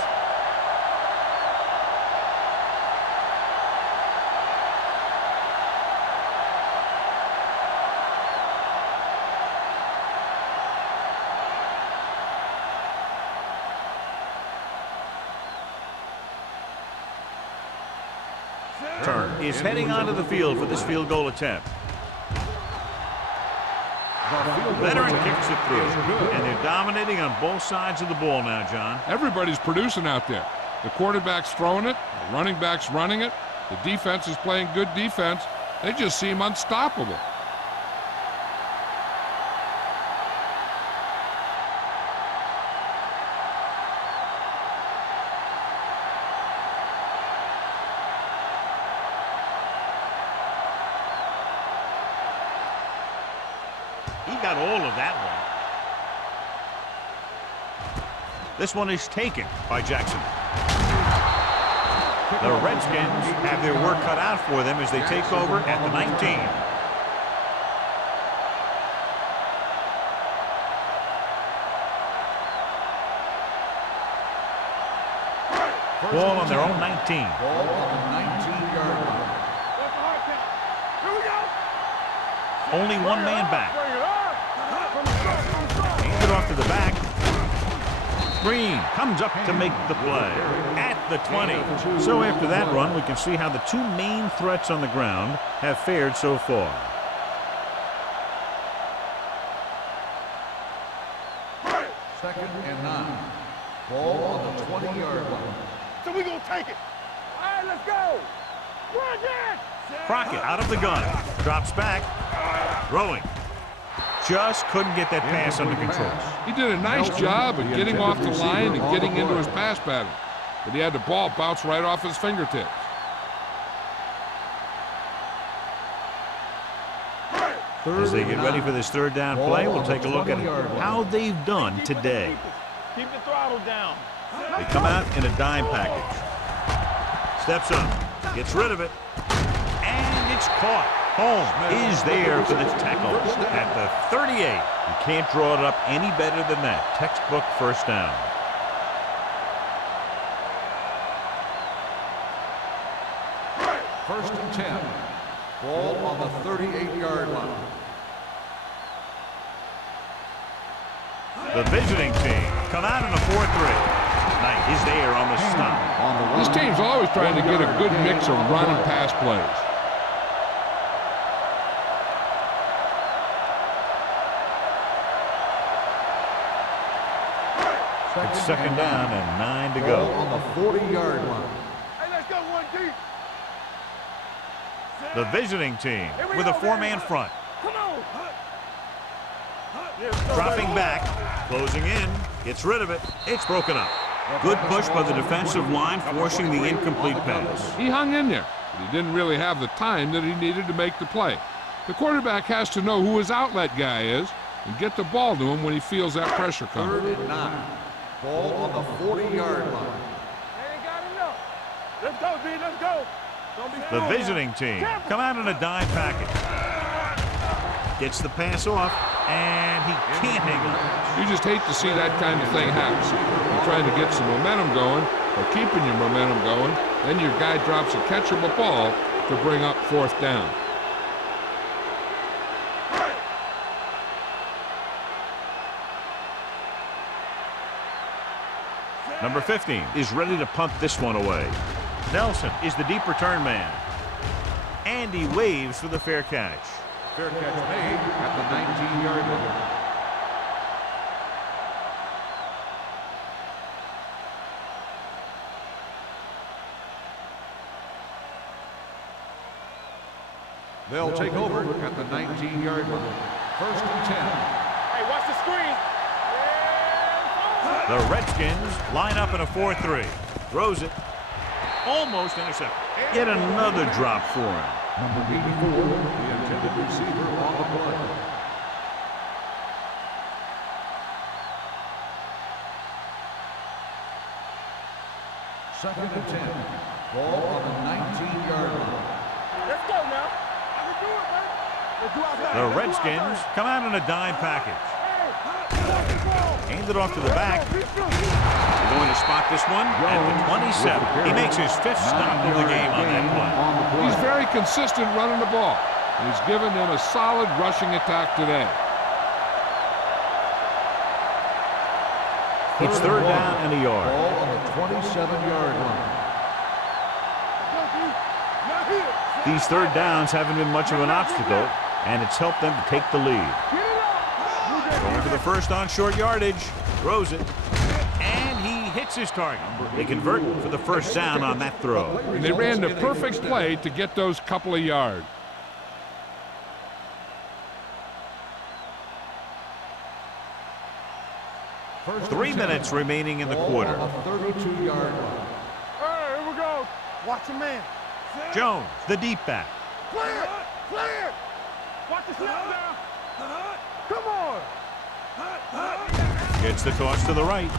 return is heading onto the field for this field goal attempt. Veteran kicks it through, and they're dominating on both sides of the ball now, John. Everybody's producing out there. The quarterback's throwing it, the running back's running it, the defense is playing good defense. They just seem unstoppable. He got all of that one. This one is taken by Jackson. The Redskins have their work cut out for them as they take over at the 19. Ball on their own 19. Ball on the 19-yard line. Here we go. Only one man back. Hands it off to the back. Green comes up to make the play at the 20. So after that run, we can see how the two main threats on the ground have fared so far. Second and 9. Ball on the 20-yard line. So we gonna take it. All right, let's go. Run again. Crockett out of the gun. Drops back. Throwing. Just couldn't get that pass under control. He did a nice job of getting off the line and getting into his pass pattern, but he had the ball bounce right off his fingertips. As they get ready for this third down play, we'll take a look at how they've done today. Keep the throttle down. They come out in a dime package. Steps up. Gets rid of it. And it's caught. Holmes is there for the tackle at the 38. You can't draw it up any better than that. Textbook first down. First and 10. Ball on the 38-yard line. The visiting team come out in a 4-3. Knight is there on the stop. This team's always trying to get a good mix of run and pass plays. It's second down and 9 to Ball go. on the 40-yard line. Hey, let's go one deep. The visiting team with a four-man front. Come on. Dropping back, closing in, gets rid of it. It's broken up. Good push by the defensive line, forcing the incomplete pass. He hung in there, but he didn't really have the time that he needed to make the play. The quarterback has to know who his outlet guy is and get the ball to him when he feels that pressure coming. Third and 9. Ball on the 40-yard line. They ain't got enough. Let's go, D. Let's go. Don't be The fooled. visiting team come out in a dime package. Gets the pass off, and he can't hang on. You just hate to see that kind of thing happen. You're trying to get some momentum going, or keeping your momentum going, then your guy drops a catchable ball to bring up fourth down. Number 15 is ready to punt this one away. Nelson is the deep return man. And he waves for the fair catch. Fair catch made at the 19-yard line. They'll take over at the 19-yard line. First and 10. Hey, watch the screen. The Redskins line up in a 4-3. Throws it. Almost intercepted. Yet another drop for him. Number 84, the intended receiver on the play. Second and 10. Ball on the 19-yard line. Let's go now. I can do it, man. Let's do our thing. The Redskins come out in a dime package. Hands it off to the back. They're going to spot this one at the 27. He makes his fifth stop of the game on that play. He's very consistent running the ball, and he's given them a solid rushing attack today. It's third down and a yard. Ball on the 27-yard line. These third downs haven't been much of an obstacle, and it's helped them to take the lead. Going for the first on short yardage. Throws it. And he hits his target. They convert for the first down on that throw. And they ran the perfect play to get those couple of yards. First 3 minutes remaining in the quarter. 32-yard line. Hey, here we go. Watch your man. Jones, the deep back. Clear! Clear! Watch the snap now. Come on! Gets the toss to the right.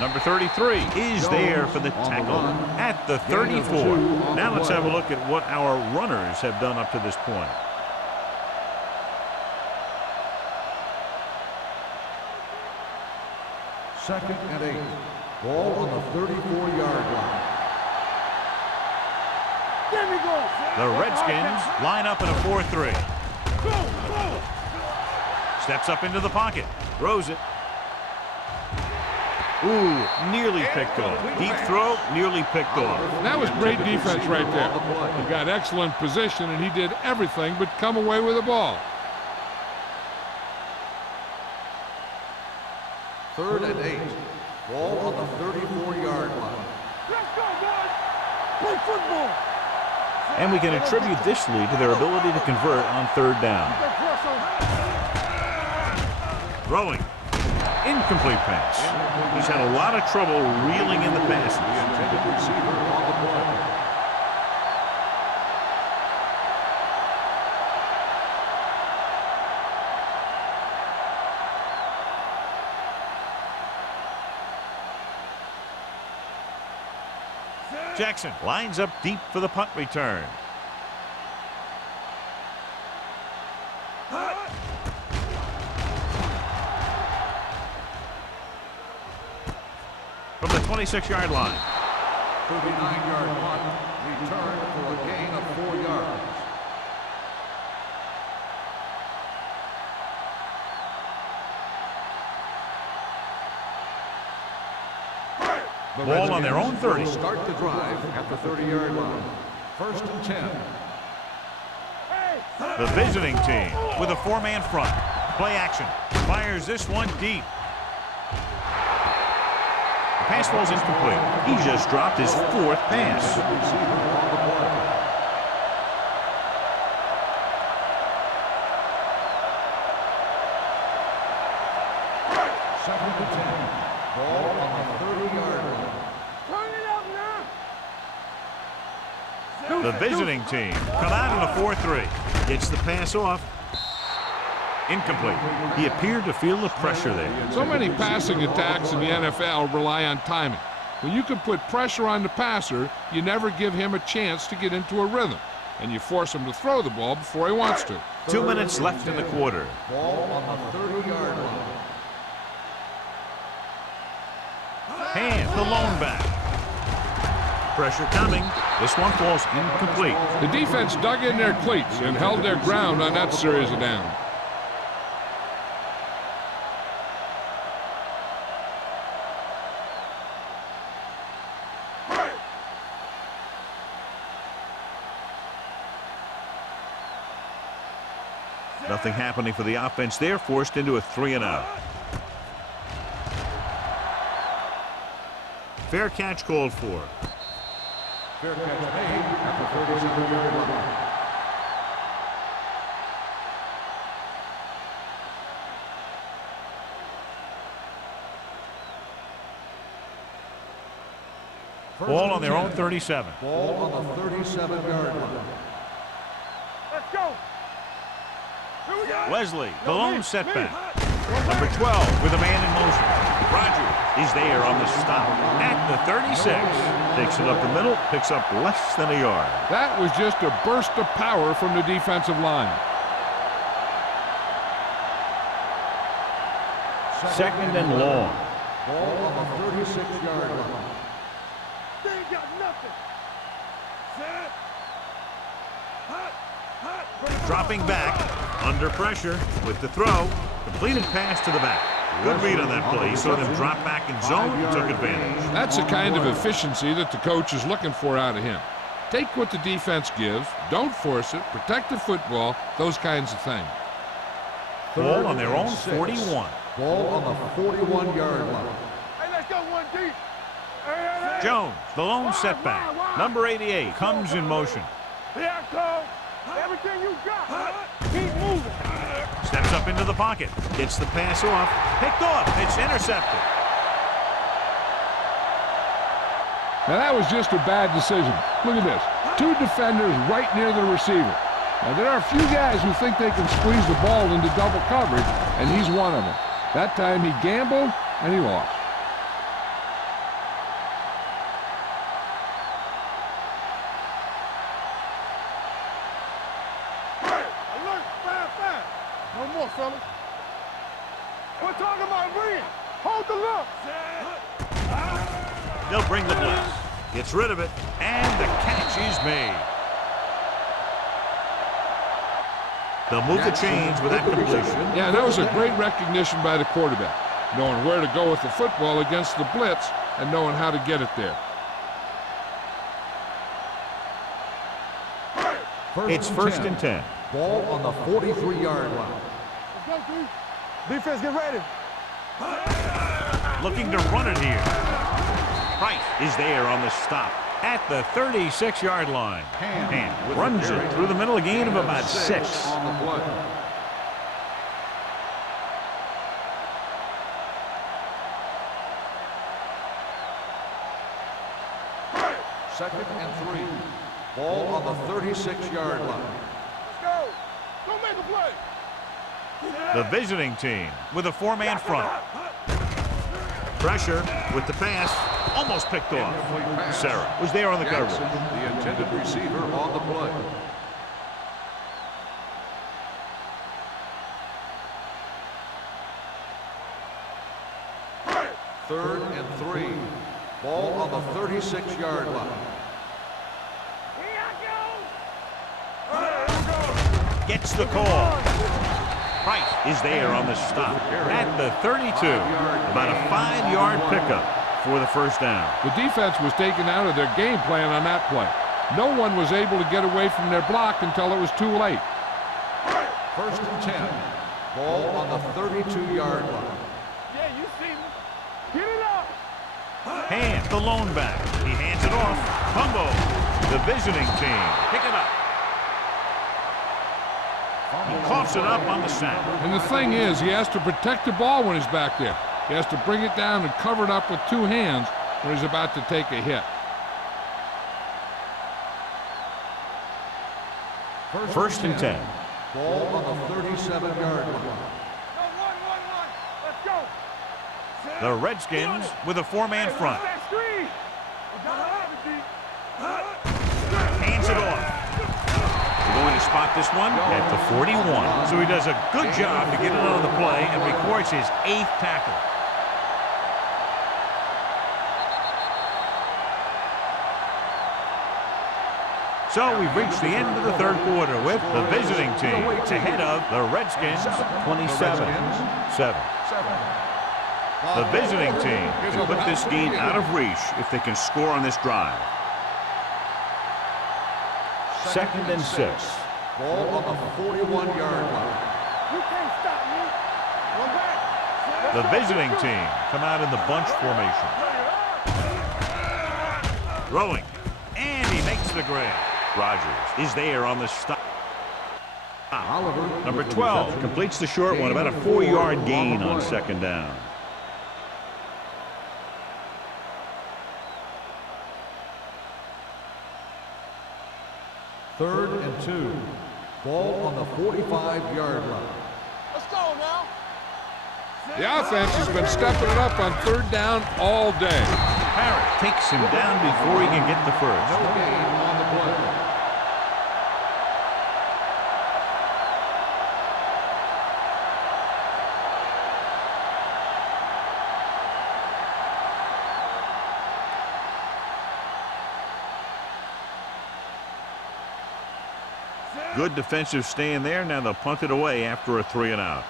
Number 33 is there for the tackle at the 34. Now let's have a look at what our runners have done up to this point. Second and 8. Ball on the 34-yard line. There we go. The Redskins line up in a 4-3. Steps up into the pocket. Throws it. Ooh, nearly picked off. Deep throw, nearly picked off. That was great defense right there. He got excellent position, and he did everything but come away with the ball. Third and 8. Ball on the 34-yard line. Let's go, boys. Play football. And we can attribute this lead to their ability to convert on third down. Throwing. Incomplete pass. He's had a lot of trouble reeling in the passes. The intended receiver on the play. Jackson lines up deep for the punt return. From the 26-yard line. 39-yard punt. Return for a gain of 4 yards. Ball on their own 30. Start the drive at the 30-yard line. First and 10. The visiting team with a 4-man front. Play action. Fires this one deep. The pass falls incomplete. He just dropped his 4th pass. Receiver on the play. Second and 10. Ball on the 30-yard line. Turn it up now. The visiting team come out in a 4-3. Gets the pass off. Incomplete. He appeared to feel the pressure there. So many passing attacks in the NFL rely on timing. When you can put pressure on the passer, you never give him a chance to get into a rhythm, and you force him to throw the ball before he wants to. 2 minutes left in the quarter. Ball on the 30-yard line. Hand the lone back. Pressure coming. This one falls incomplete. The defense dug in their cleats and held their ground on that series of downs. Nothing happening for the offense there, forced into a 3-and-out. Fair catch called for. Fair catch made at the 37-yard line. Ball on their own 37. Ball on the 37-yard line. Let's go. Here we go. Leslie, the lone setback. Number 12 with a man in motion. Roger is there on the stop at the 36. Takes it up the middle, picks up less than a yard. That was just a burst of power from the defensive line. Second and long. Ball on the 36-yard line. They ain't got nothing. Set. Hot. Dropping back, under pressure with the throw. Completed pass to the back. Good read on that play. He saw them drop back in zone and took advantage. That's the kind of efficiency that the coach is looking for out of him. Take what the defense gives, don't force it, protect the football, those kinds of things. Ball on their Third own and 41. Ball on the 41-yard line. Hey, let's go one deep. Jones, the lone setback. Number 88 comes in motion. Here I come. Everything you got. Keep moving. Steps up into the pocket. Gets the pass off. Picked off. It's intercepted. Now that was just a bad decision. Look at this. Two defenders right near the receiver. Now there are a few guys who think they can squeeze the ball into double coverage, and he's one of them. That time he gambled, and he lost. Alert, 5-5. No more, fellas. We're talking about ring. Hold the look. They'll bring the blitz. Gets rid of it, and the catch is made. They'll move the chains with that completion. Yeah, that was a great recognition by the quarterback, knowing where to go with the football against the blitz and knowing how to get it there. It's first and 10. Ball on the 43-yard line. Let's go, dude. Defense, get ready. Looking to run it here. Price is there on the stop at the 36-yard line. And runs it through the middle, a gain of about 6. On the play. Second and 3. Ball on the 36-yard line. Let's go. Go make a play. The visiting team with a 4-man front. Pressure with the pass. Almost picked off. Sarah was there on the coverage. Jackson, the intended receiver, on the play. Third and 3. Ball on the 36-yard line. Here I go. Gets the call. Price is there on the stop at the 32. About a 5-yard pickup for the first down. The defense was taken out of their game plan on that play. No one was able to get away from their block until it was too late. First and 10. Ball on the 32-yard line. Yeah, you see me. Get it up. Hand the lone back. He hands it off. Fumble. The visiting team pick it up. He coughs it up on the sack. And the thing is, he has to protect the ball when he's back there. He has to bring it down and cover it up with 2 hands when he's about to take a hit. First and 10. Ball on the 37-yard line. No, one. Let's go. The Redskins with a 4-man front. That screen. Hands it off. They're going to spot this one at the 41. So he does a good job to get it out of the play and records his 8th tackle. So we've reached the end of the third quarter with the visiting team ahead of the Redskins 27-7. The visiting team can put this game out of reach if they can score on this drive. Second and 6. Ball on the 41-yard line. You can't stop me. One back. The visiting team come out in the bunch formation. Throwing, and he makes the grab. Rogers is there on the stop. Number 12 completes the short one, about a 4-yard gain on second down. Third and 2. Ball on the 45-yard line. Let's go now. The offense has been stepping it up on third down all day. Parrott takes him down before he can get the first. No gain on the play. Good defensive stand there. Now they'll punt it away after a 3-and-out.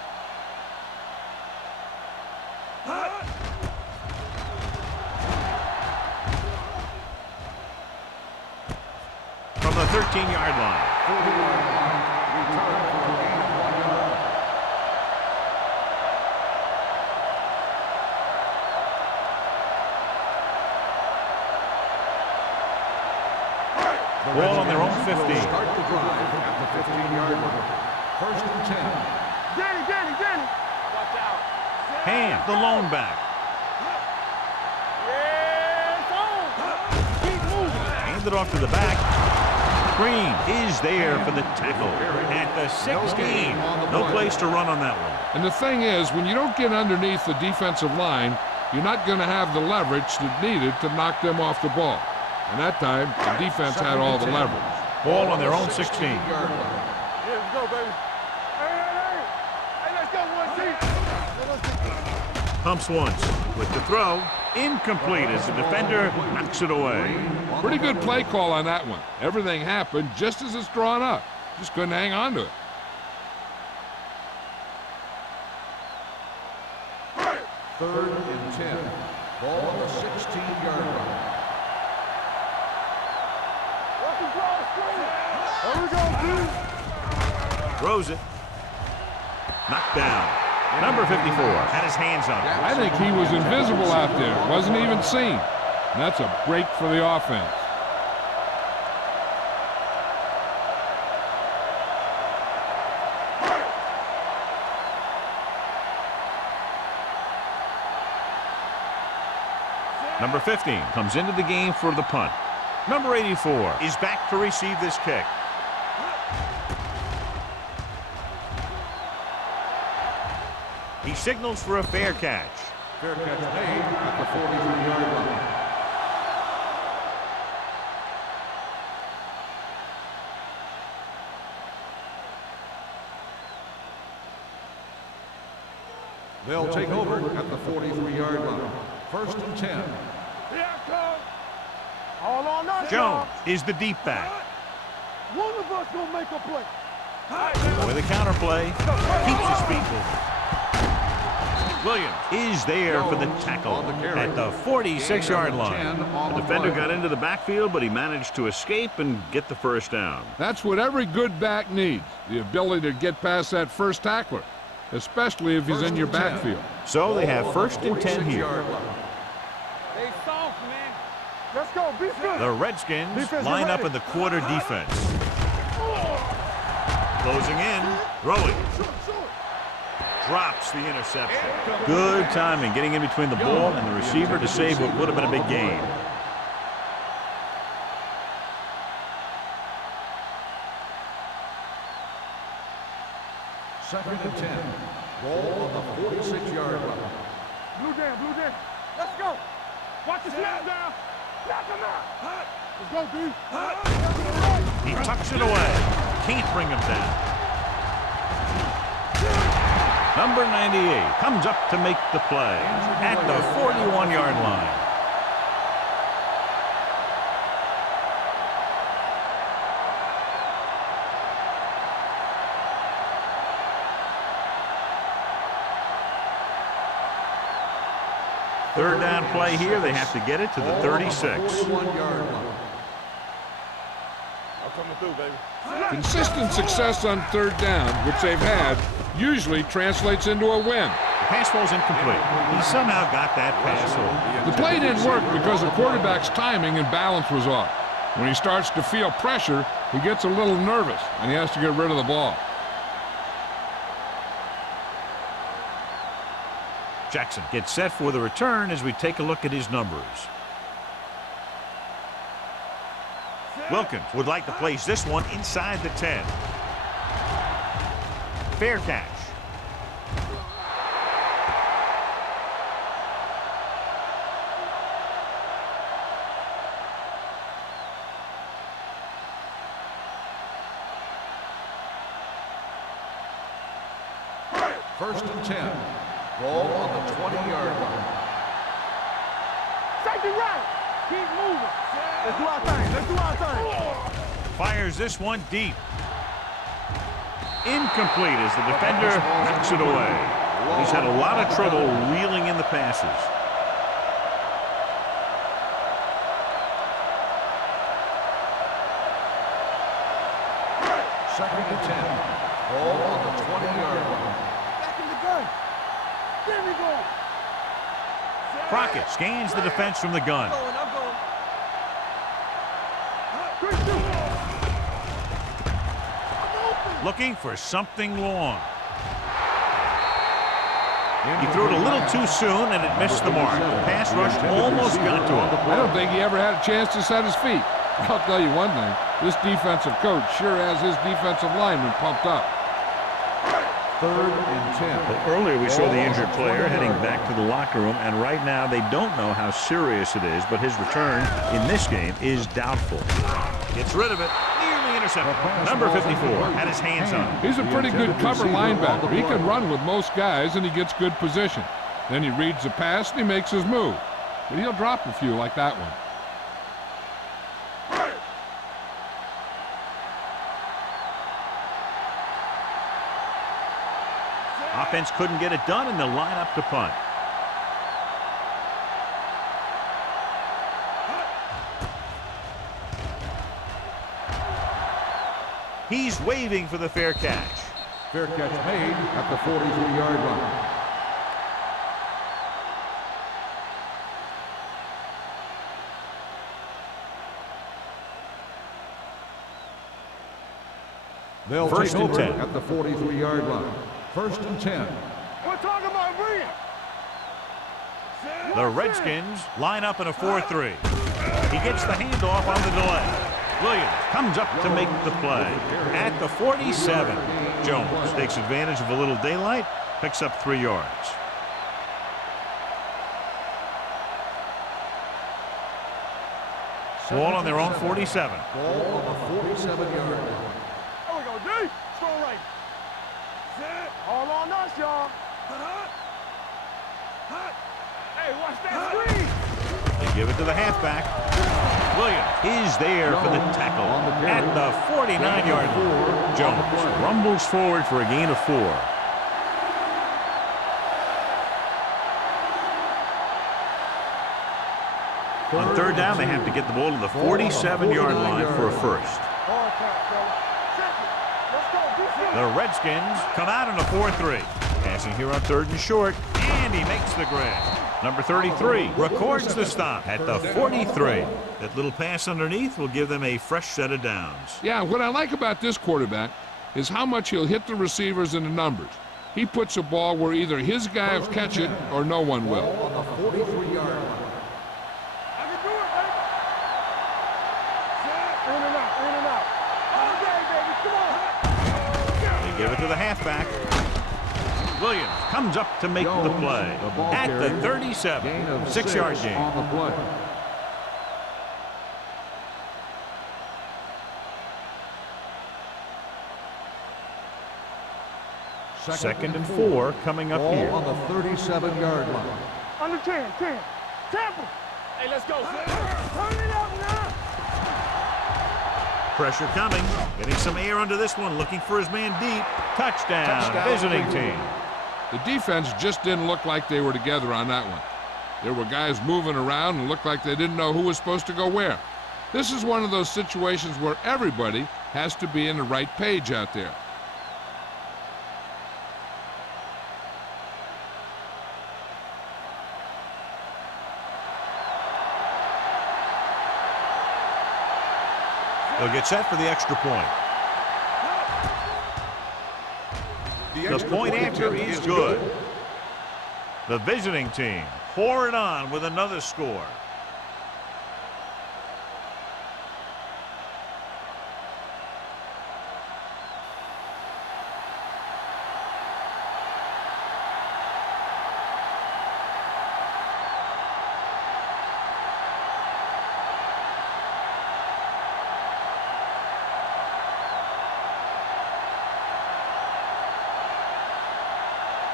13-yard line. 40-yard line. Return for a gain of 1 yard. Ball on their own 15. Will start the drive at the 15-yard line. First and 10. Danny. Watch out. Ham, the lone back. Yeah, it's on. Keep moving. Handed off to the back. Green is there for the tackle at the 16. No place to run on that one. And the thing is, when you don't get underneath the defensive line, you're not going to have the leverage that needed to knock them off the ball. And that time, the defense had all the leverage. Ball on their own 16. 16-yard line. Yeah, let's go, baby. Hey, let's go, 1-2. Pumps once with the throw. Incomplete as the defender knocks it away. Pretty good play call on that one. Everything happened just as it's drawn up. Just couldn't hang on to it. Third and 10. Ball on the 16-yard line. There we go, dude. Throws it. Knocked down. Number 54 had his hands on it. I think he was invisible out there. Wasn't even seen. And that's a break for the offense. Number 15 comes into the game for the punt. Number 84 is back to receive this kick. He signals for a fair catch. Fair catch made at the 43-yard line. They'll take over at the 43-yard line. First and 10. Here it comes. All on us, Jones is the deep back. One of us gonna make a play. With a counter play, keeps his feet moving. Williams is there for the tackle at the 46-yard line. The defender got into the backfield, but he managed to escape and get the first down. That's what every good back needs, the ability to get past that first tackler, especially if he's in your backfield. So they have first and 10 here. They soft, man. Let's go, be good. The Redskins line up in the quarter defense. Closing in, throwing. Drops the interception. Good timing, getting in between the ball and the receiver to save what would have been a big gain. Second and 10. Ball on the 46-yard line. Blue down. Let's go. Watch the snap down. Knock him out. Let's go, D. He tucks it away. Can't bring him down. Number 98 comes up to make the play at the 41-yard line. Third down play here. They have to get it to the 36. 41-yard line. I'm coming through, baby. Consistent success on third down, which they've had, usually translates into a win. The pass ball's incomplete. He somehow got that pass over. The play didn't work because the quarterback's timing and balance was off. When he starts to feel pressure, he gets a little nervous, and he has to get rid of the ball. Jackson gets set for the return as we take a look at his numbers. Wilkins would like to place this one inside the 10. Fair catch. First and 10. Ball on the 20-yard line. Safety right. Keep moving. Let's do our thing. Fires this one deep. Incomplete as the defender knocks it away. He's had a lot of trouble reeling in the passes. and 10. Ball on the 20-yard line. Back in the gun. There we go. Crockett scans the defense from the gun. I'm going. Good shoot. Looking for something long. He threw it a little too soon, and it missed the mark. The pass rush almost got to him. I don't think he ever had a chance to set his feet. I'll tell you one thing. This defensive coach sure has his defensive lineman pumped up. 3rd and 10. Well, earlier we saw the injured player heading back to the locker room, and right now they don't know how serious it is, but his return in this game is doubtful. Gets rid of it. Nearly intercepted. Number 54 had his hands on it. He's a pretty good cover linebacker. He can run with most guys, and he gets good position. Then he reads the pass, and he makes his move. But he'll drop a few like that one. Offense couldn't get it done, and they'll line up to punt. He's waving for the fair catch. Fair catch made at the 43-yard line. They'll First take and over 10. at the 43-yard line. 1st and 10. We're talking about Reed. The Redskins line up in a 4-3. He gets the handoff on the delay. Williams comes up to make the play. At the 47, Jones takes advantage of a little daylight, picks up 3 yards. Ball on their own 47. Ball on the 47-yard line. There we go, D. Strong right. All on us, y'all. Hey, watch that screen. They give it to the halfback. Williams is there for the tackle at the 49-yard line. Jones rumbles forward for a gain of 4. On 3rd down, they have to get the ball to the 47-yard line for a first. Hard count, fella. Let's go. The Redskins come out in a 4-3. Passing here on 3rd and short, and he makes the grab. Number 33 records the stop at the 43. That little pass underneath will give them a fresh set of downs. Yeah, what I like about this quarterback is how much he'll hit the receivers in the numbers. He puts a ball where either his guy will catch it or no one will. On the 43-yard line. I can do it, baby. In and out, in and out. All day, baby. Come on. They give it to the halfback. Williams comes up to make the play at the 37. 6-yard gain. On the play. Second and 4 coming up Ball here. on the 37-yard line. Under 10. Tampa. Hey, let's go. Turn it up now. Pressure coming. Getting some air under this one. Looking for his man deep. Touchdown. Visiting team. The defense just didn't look like they were together on that one. There were guys moving around and looked like they didn't know who was supposed to go where. This is one of those situations where everybody has to be in the right page out there. They'll get set for the extra point. The point after is good. The visiting team pour it on with another score.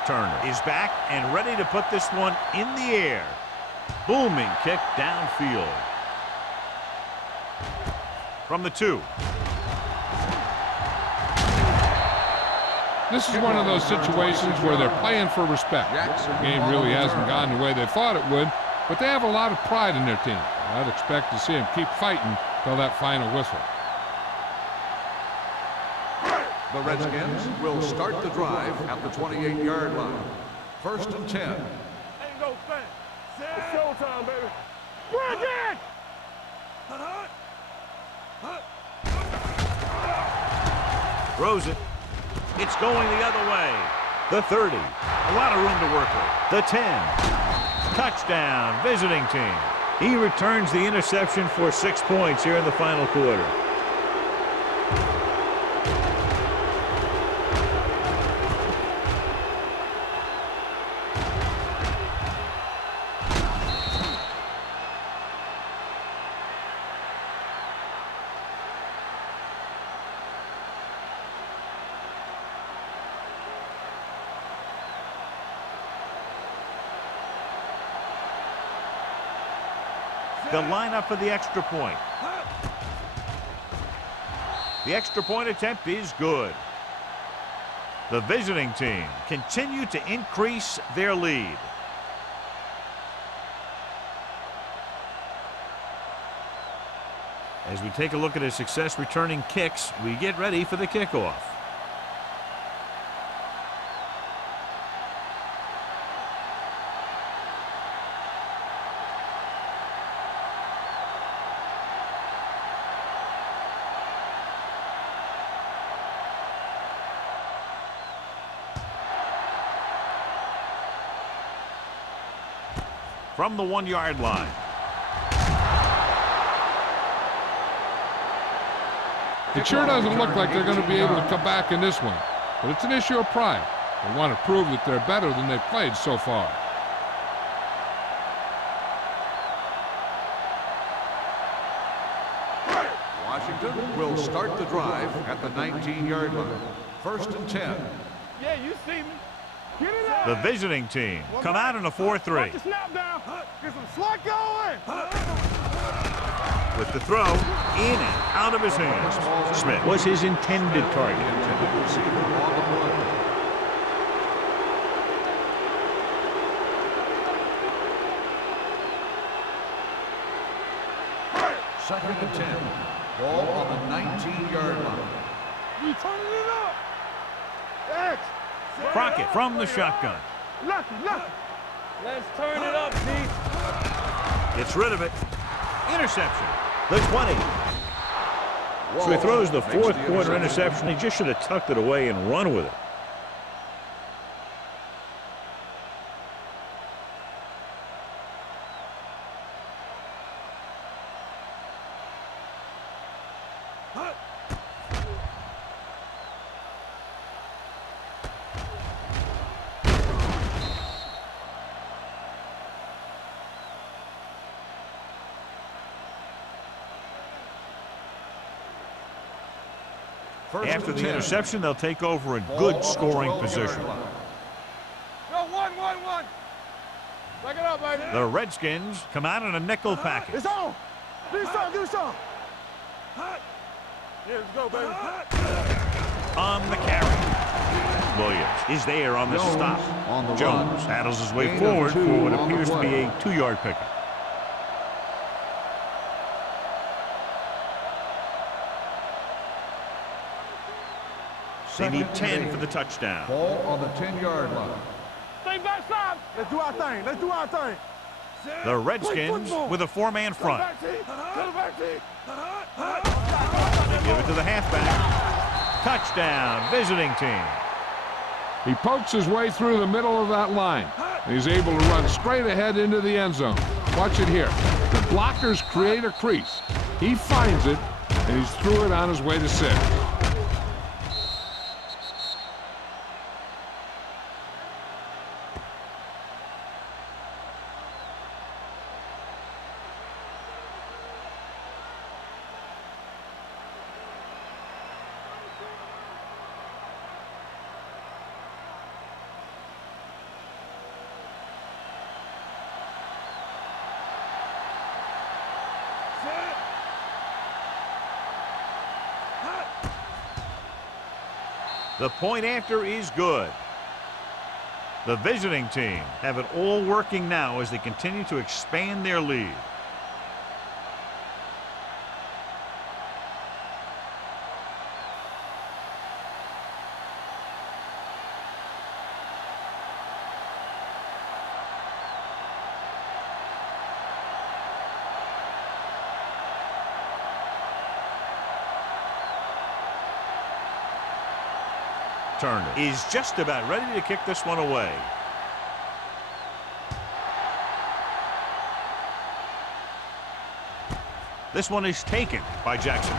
Turner is back and ready to put this one in the air. Booming kick downfield. From the 2. This is one of those situations where they're playing for respect. The game really hasn't gone the way they thought it would, but they have a lot of pride in their team. I'd expect to see them keep fighting till that final whistle. The Redskins will start the drive at the 28-yard line. First and 10. Ain't no thing. It's showtime, baby. Bring it! Throws it. It's going the other way. The 30. A lot of room to work with. The 10. Touchdown, visiting team. He returns the interception for 6 points here in the final quarter. They'll line up for the extra point. The extra point attempt is good. The visiting team continue to increase their lead. As we take a look at his success returning kicks, we get ready for the kickoff. From the 1-yard line. It sure doesn't look like they're going to be able to come back in this one, but it's an issue of pride. They want to prove that they're better than they've played so far. Washington will start the drive at the 19-yard line. First and 10. Yeah, you see me. Get it up. The visiting team come out in a 4-3. Watch the snap down. Get some slack going. With the throw in and out of his hands. Smith was his intended target. Intended receiver on the play. Second and 10. Ball on the 19-yard line. We turning it up. X. Crockett from the shotgun. Lucky. Let's turn it up, Pete. Gets rid of it. Interception. The 20. So he throws the fourth quarter interception. He just should have tucked it away and run with it. After the interception, they'll take over in good scoring position. Go, one. Back it up, baby. The Redskins come out in a nickel package. It's on. Do some. Yeah, let's go, baby. On the carry. Williams is there on the stop. Jones paddles his way forward for what appears to be a 2-yard pickup. They need 10 for the touchdown. Ball on the 10-yard line. Stay backside. Let's do our thing. The Redskins with a 4-man front. Back team. They give it to the halfback. Touchdown, visiting team. He pokes his way through the middle of that line. He's able to run straight ahead into the end zone. Watch it here. The blockers create a crease. He finds it, and he's through it on his way to 6. The point after is good. The visiting team have it all working now as they continue to expand their lead. Turner is just about ready to kick this one away. This one is taken by Jackson.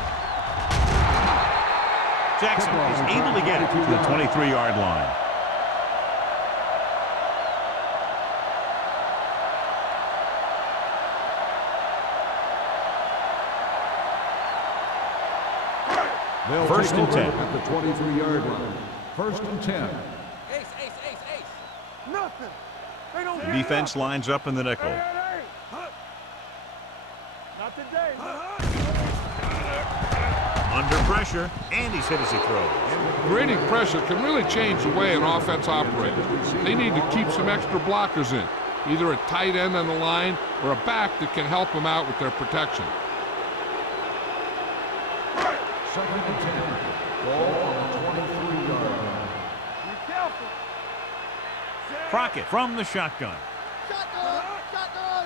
Jackson is able to get it to the 23-yard line. First and 10 at the 23-yard line. First and 10. Ace, ace, ace, ace. Nothing. They don't The defense lines up in the nickel. Not today. Under pressure, and he's hit as he throws. Creating pressure can really change the way an offense operates. They need to keep some extra blockers in, either a tight end on the line or a back that can help them out with their protection. Second and 10. Ball on the 23-yard line. Be careful. Crockett from the shotgun. Shotgun. Shotgun.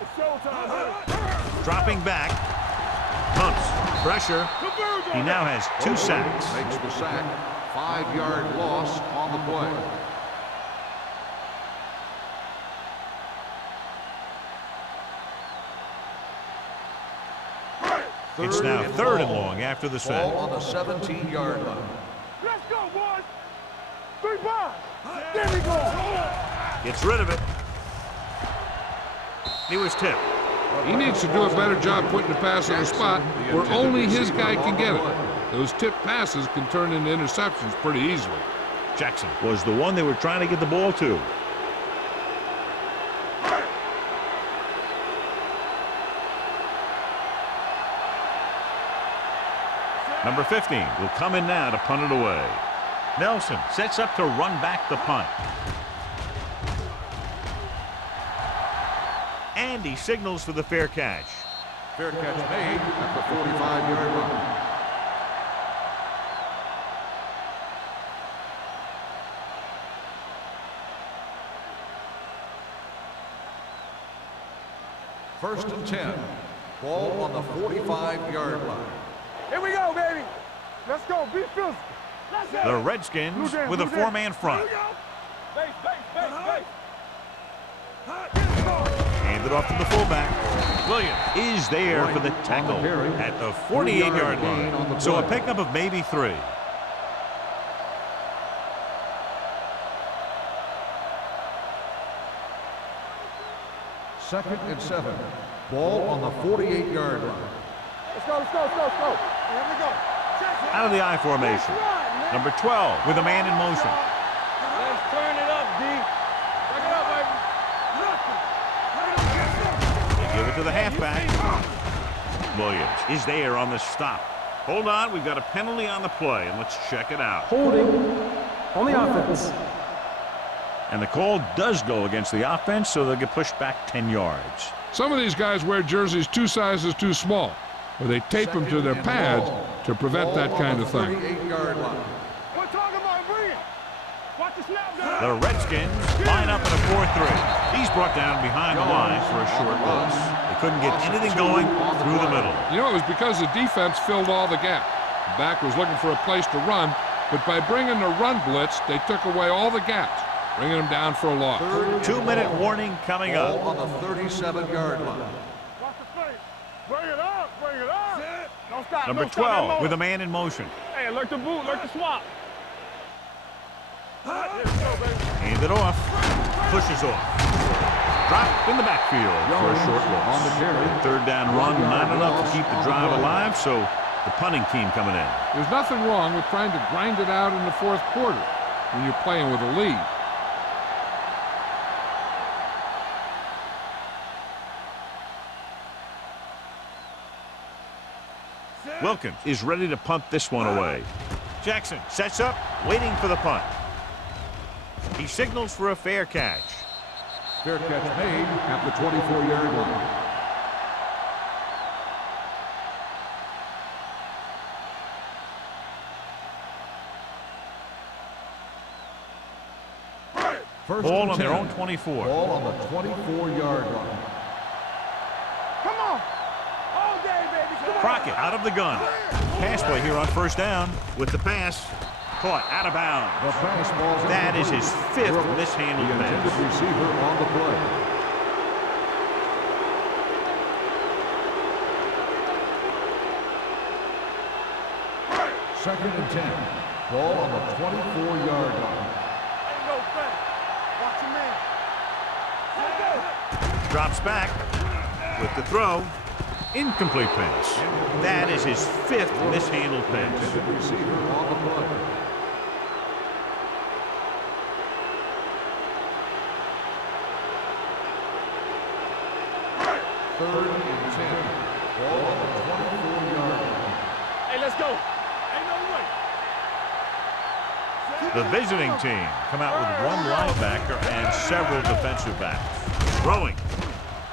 It's showtime. Dropping back. Pumps. Pressure. He now has 2 sacks. Makes the sack. 5-yard loss on the play. It's now third and long after the sack. Ball on the 17-yard line. Let's go, boys. 3 balls. There we go. Gets rid of it. He was tipped. He needs to do a better job putting the pass in a spot where only his guy can get it. Those tipped passes can turn into interceptions pretty easily. Jackson was the one they were trying to get the ball to. Number 15 will come in now to punt it away. Nelson sets up to run back the punt. And he signals for the fair catch. Fair catch made at the 45-yard line. First and 10. Ball on the 45-yard line. Here we go, baby. Let's go. Be physical. Let's go. The Redskins with a 4-man front. Base, base, base, base. Handed off to the fullback. Williams is there for the tackle at the 48-yard line. So a pickup of maybe 3. Second and 7. Ball on the 48-yard line. Let's go, let's go, let's go, let's go. Here we go. Out of the I formation. Number 12 with a man in motion. Let's turn it up, D. Break it up, baby. They give it to the halfback. Williams is there on the stop. Hold on, we've got a penalty on the play, and let's check it out. Holding on the offense. And the call does go against the offense, so they'll get pushed back 10 yards. Some of these guys wear jerseys 2 sizes too small, or they tape them to their pads to prevent that kind of thing. 38-yard line. We're talking about bringing. Watch the snap down. The Redskins line up in a 4-3. He's brought down behind the line for a short loss. They couldn't get anything going through the middle. You know, it was because the defense filled all the gap. The back was looking for a place to run, but by bringing the run blitz, they took away all the gaps, bringing them down for a loss. 2-minute warning coming Ball up. on the 37-yard line. Watch the face. Bring it up, bring it up. Don't stop. Number don't stop that 12 with a motor. man in motion. Hey, alert the boot, alert the swap. Let's go, baby. Hand it off. Pushes off. Drop in the backfield for a short loss. On the carry. Third down run, not enough to keep the drive alive, so the punting team coming in. There's nothing wrong with trying to grind it out in the 4th quarter when you're playing with a lead. Wilkins is ready to punt this one away. Jackson sets up, waiting for the punt. He signals for a fair catch. Fair catch made at the 24-yard line. First Ball and on their 10. own 24. Ball on the 24-yard line. Come on. All day, baby. Come on. Crockett out of the gun. pass play here on first down with the pass. Caught out of bounds. The pass ball's That is his fifth mishandled the intended pass. receiver on the play. Second and 10. Ball on the 24-yard line. Ain't no thing. Watch your man. Let's go. Drops back with the throw. Incomplete pass. That is his fifth mishandled pass. Intended receiver on the play. Third and 10. Ball on the 24-yard line. Hey, let's go. Ain't no way. The visiting team come out with one linebacker and several defensive backs. Throwing.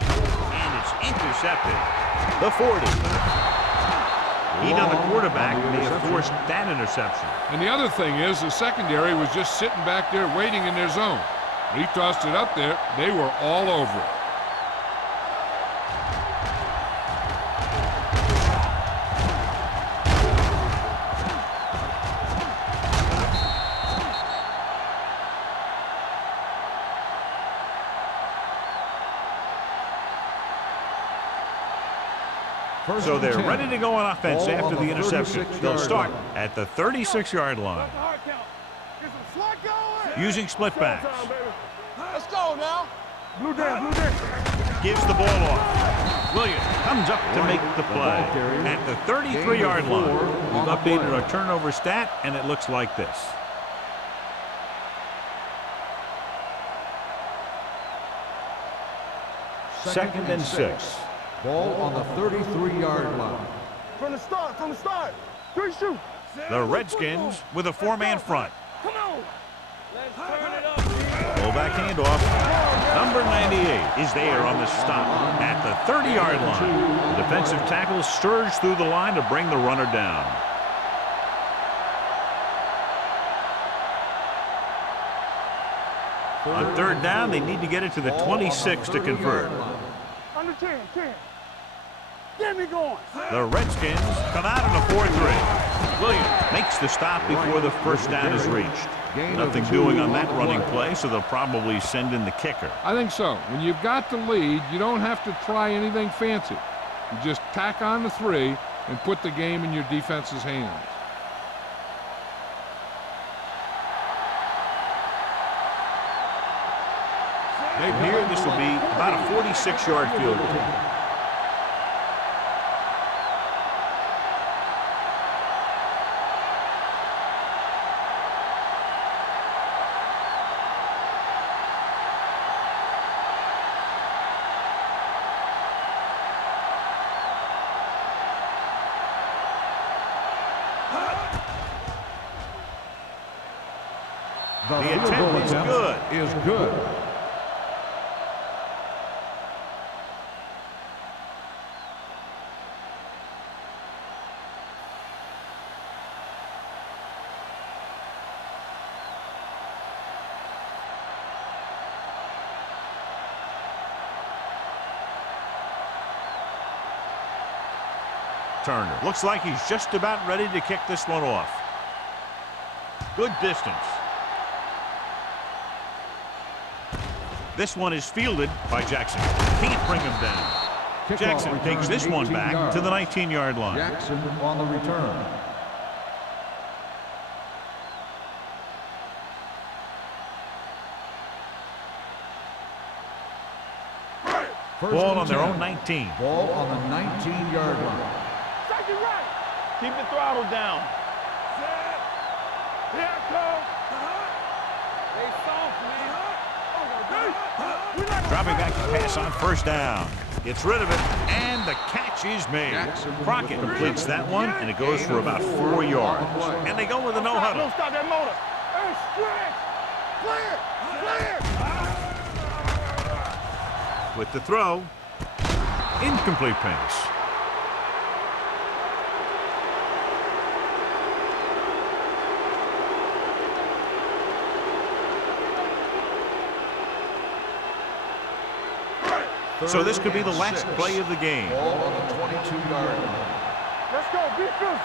And it's intercepted. The 40. Heat on the quarterback may have forced that interception. And the other thing is the secondary was just sitting back there waiting in their zone. When he tossed it up there, they were all over it. So they're ready to go on offense after the interception. They'll start at the 36-yard line. Hard count. Get some slack going. Using split backs. Let's go now. Blue down, blue down. Gives the ball off. Williams comes up to make the play. At the 33-yard line, we've updated our turnover stat, and it looks like this. Second and 6. Ball on the 33-yard line. From the start, from the start. 3 shoot. The Redskins with a 4-man front. Come on. Let's turn it up, Fullback handoff. Number 98 is there on the stop at the 30-yard line. The defensive tackle surged through the line to bring the runner down. On third down, they need to get it to the 26 to convert. Under 10, 10. Get me going. The Redskins come out in a 4-3. Williams makes the stop before the first down is reached. Nothing doing on that running play, so they'll probably send in the kicker. I think so. When you've got the lead, you don't have to try anything fancy. You just tack on the 3 and put the game in your defense's hands. From here, this will be about a 46-yard field goal. The attempt field goal is attempt good. is good. Turner looks like he's just about ready to kick this one off. Good distance. This one is fielded by Jackson. Can't bring him down. Jackson takes this one back to the 19-yard line. Jackson on the return. Ball on their own 19. Ball on the 19-yard line. Take it right. Keep the throttle down. Set. Here I come. Stay soft, man. Dropping back to pass on first down. Gets rid of it, and the catch is made. Crockett completes that one, and it goes for about 4 yards. And they go with a no-huddle. Don't stop that motor. Hey, stretch. Clear. With the throw, incomplete pass. So this could be the last play of the game. Ball on the 22-yard line. Let's go. Be physical.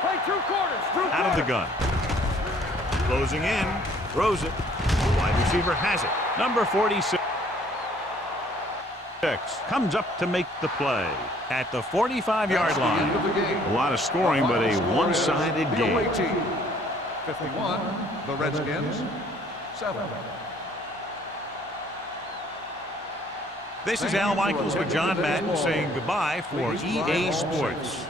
Play 2 quarters. Out of the gun. Closing in. Throws it. Wide receiver has it. Number 46 comes up to make the play at the 45-yard line. A lot of scoring, but a one-sided game. 51, the Redskins, 7. This is Al Michaels with John Madden saying goodbye for EA Sports.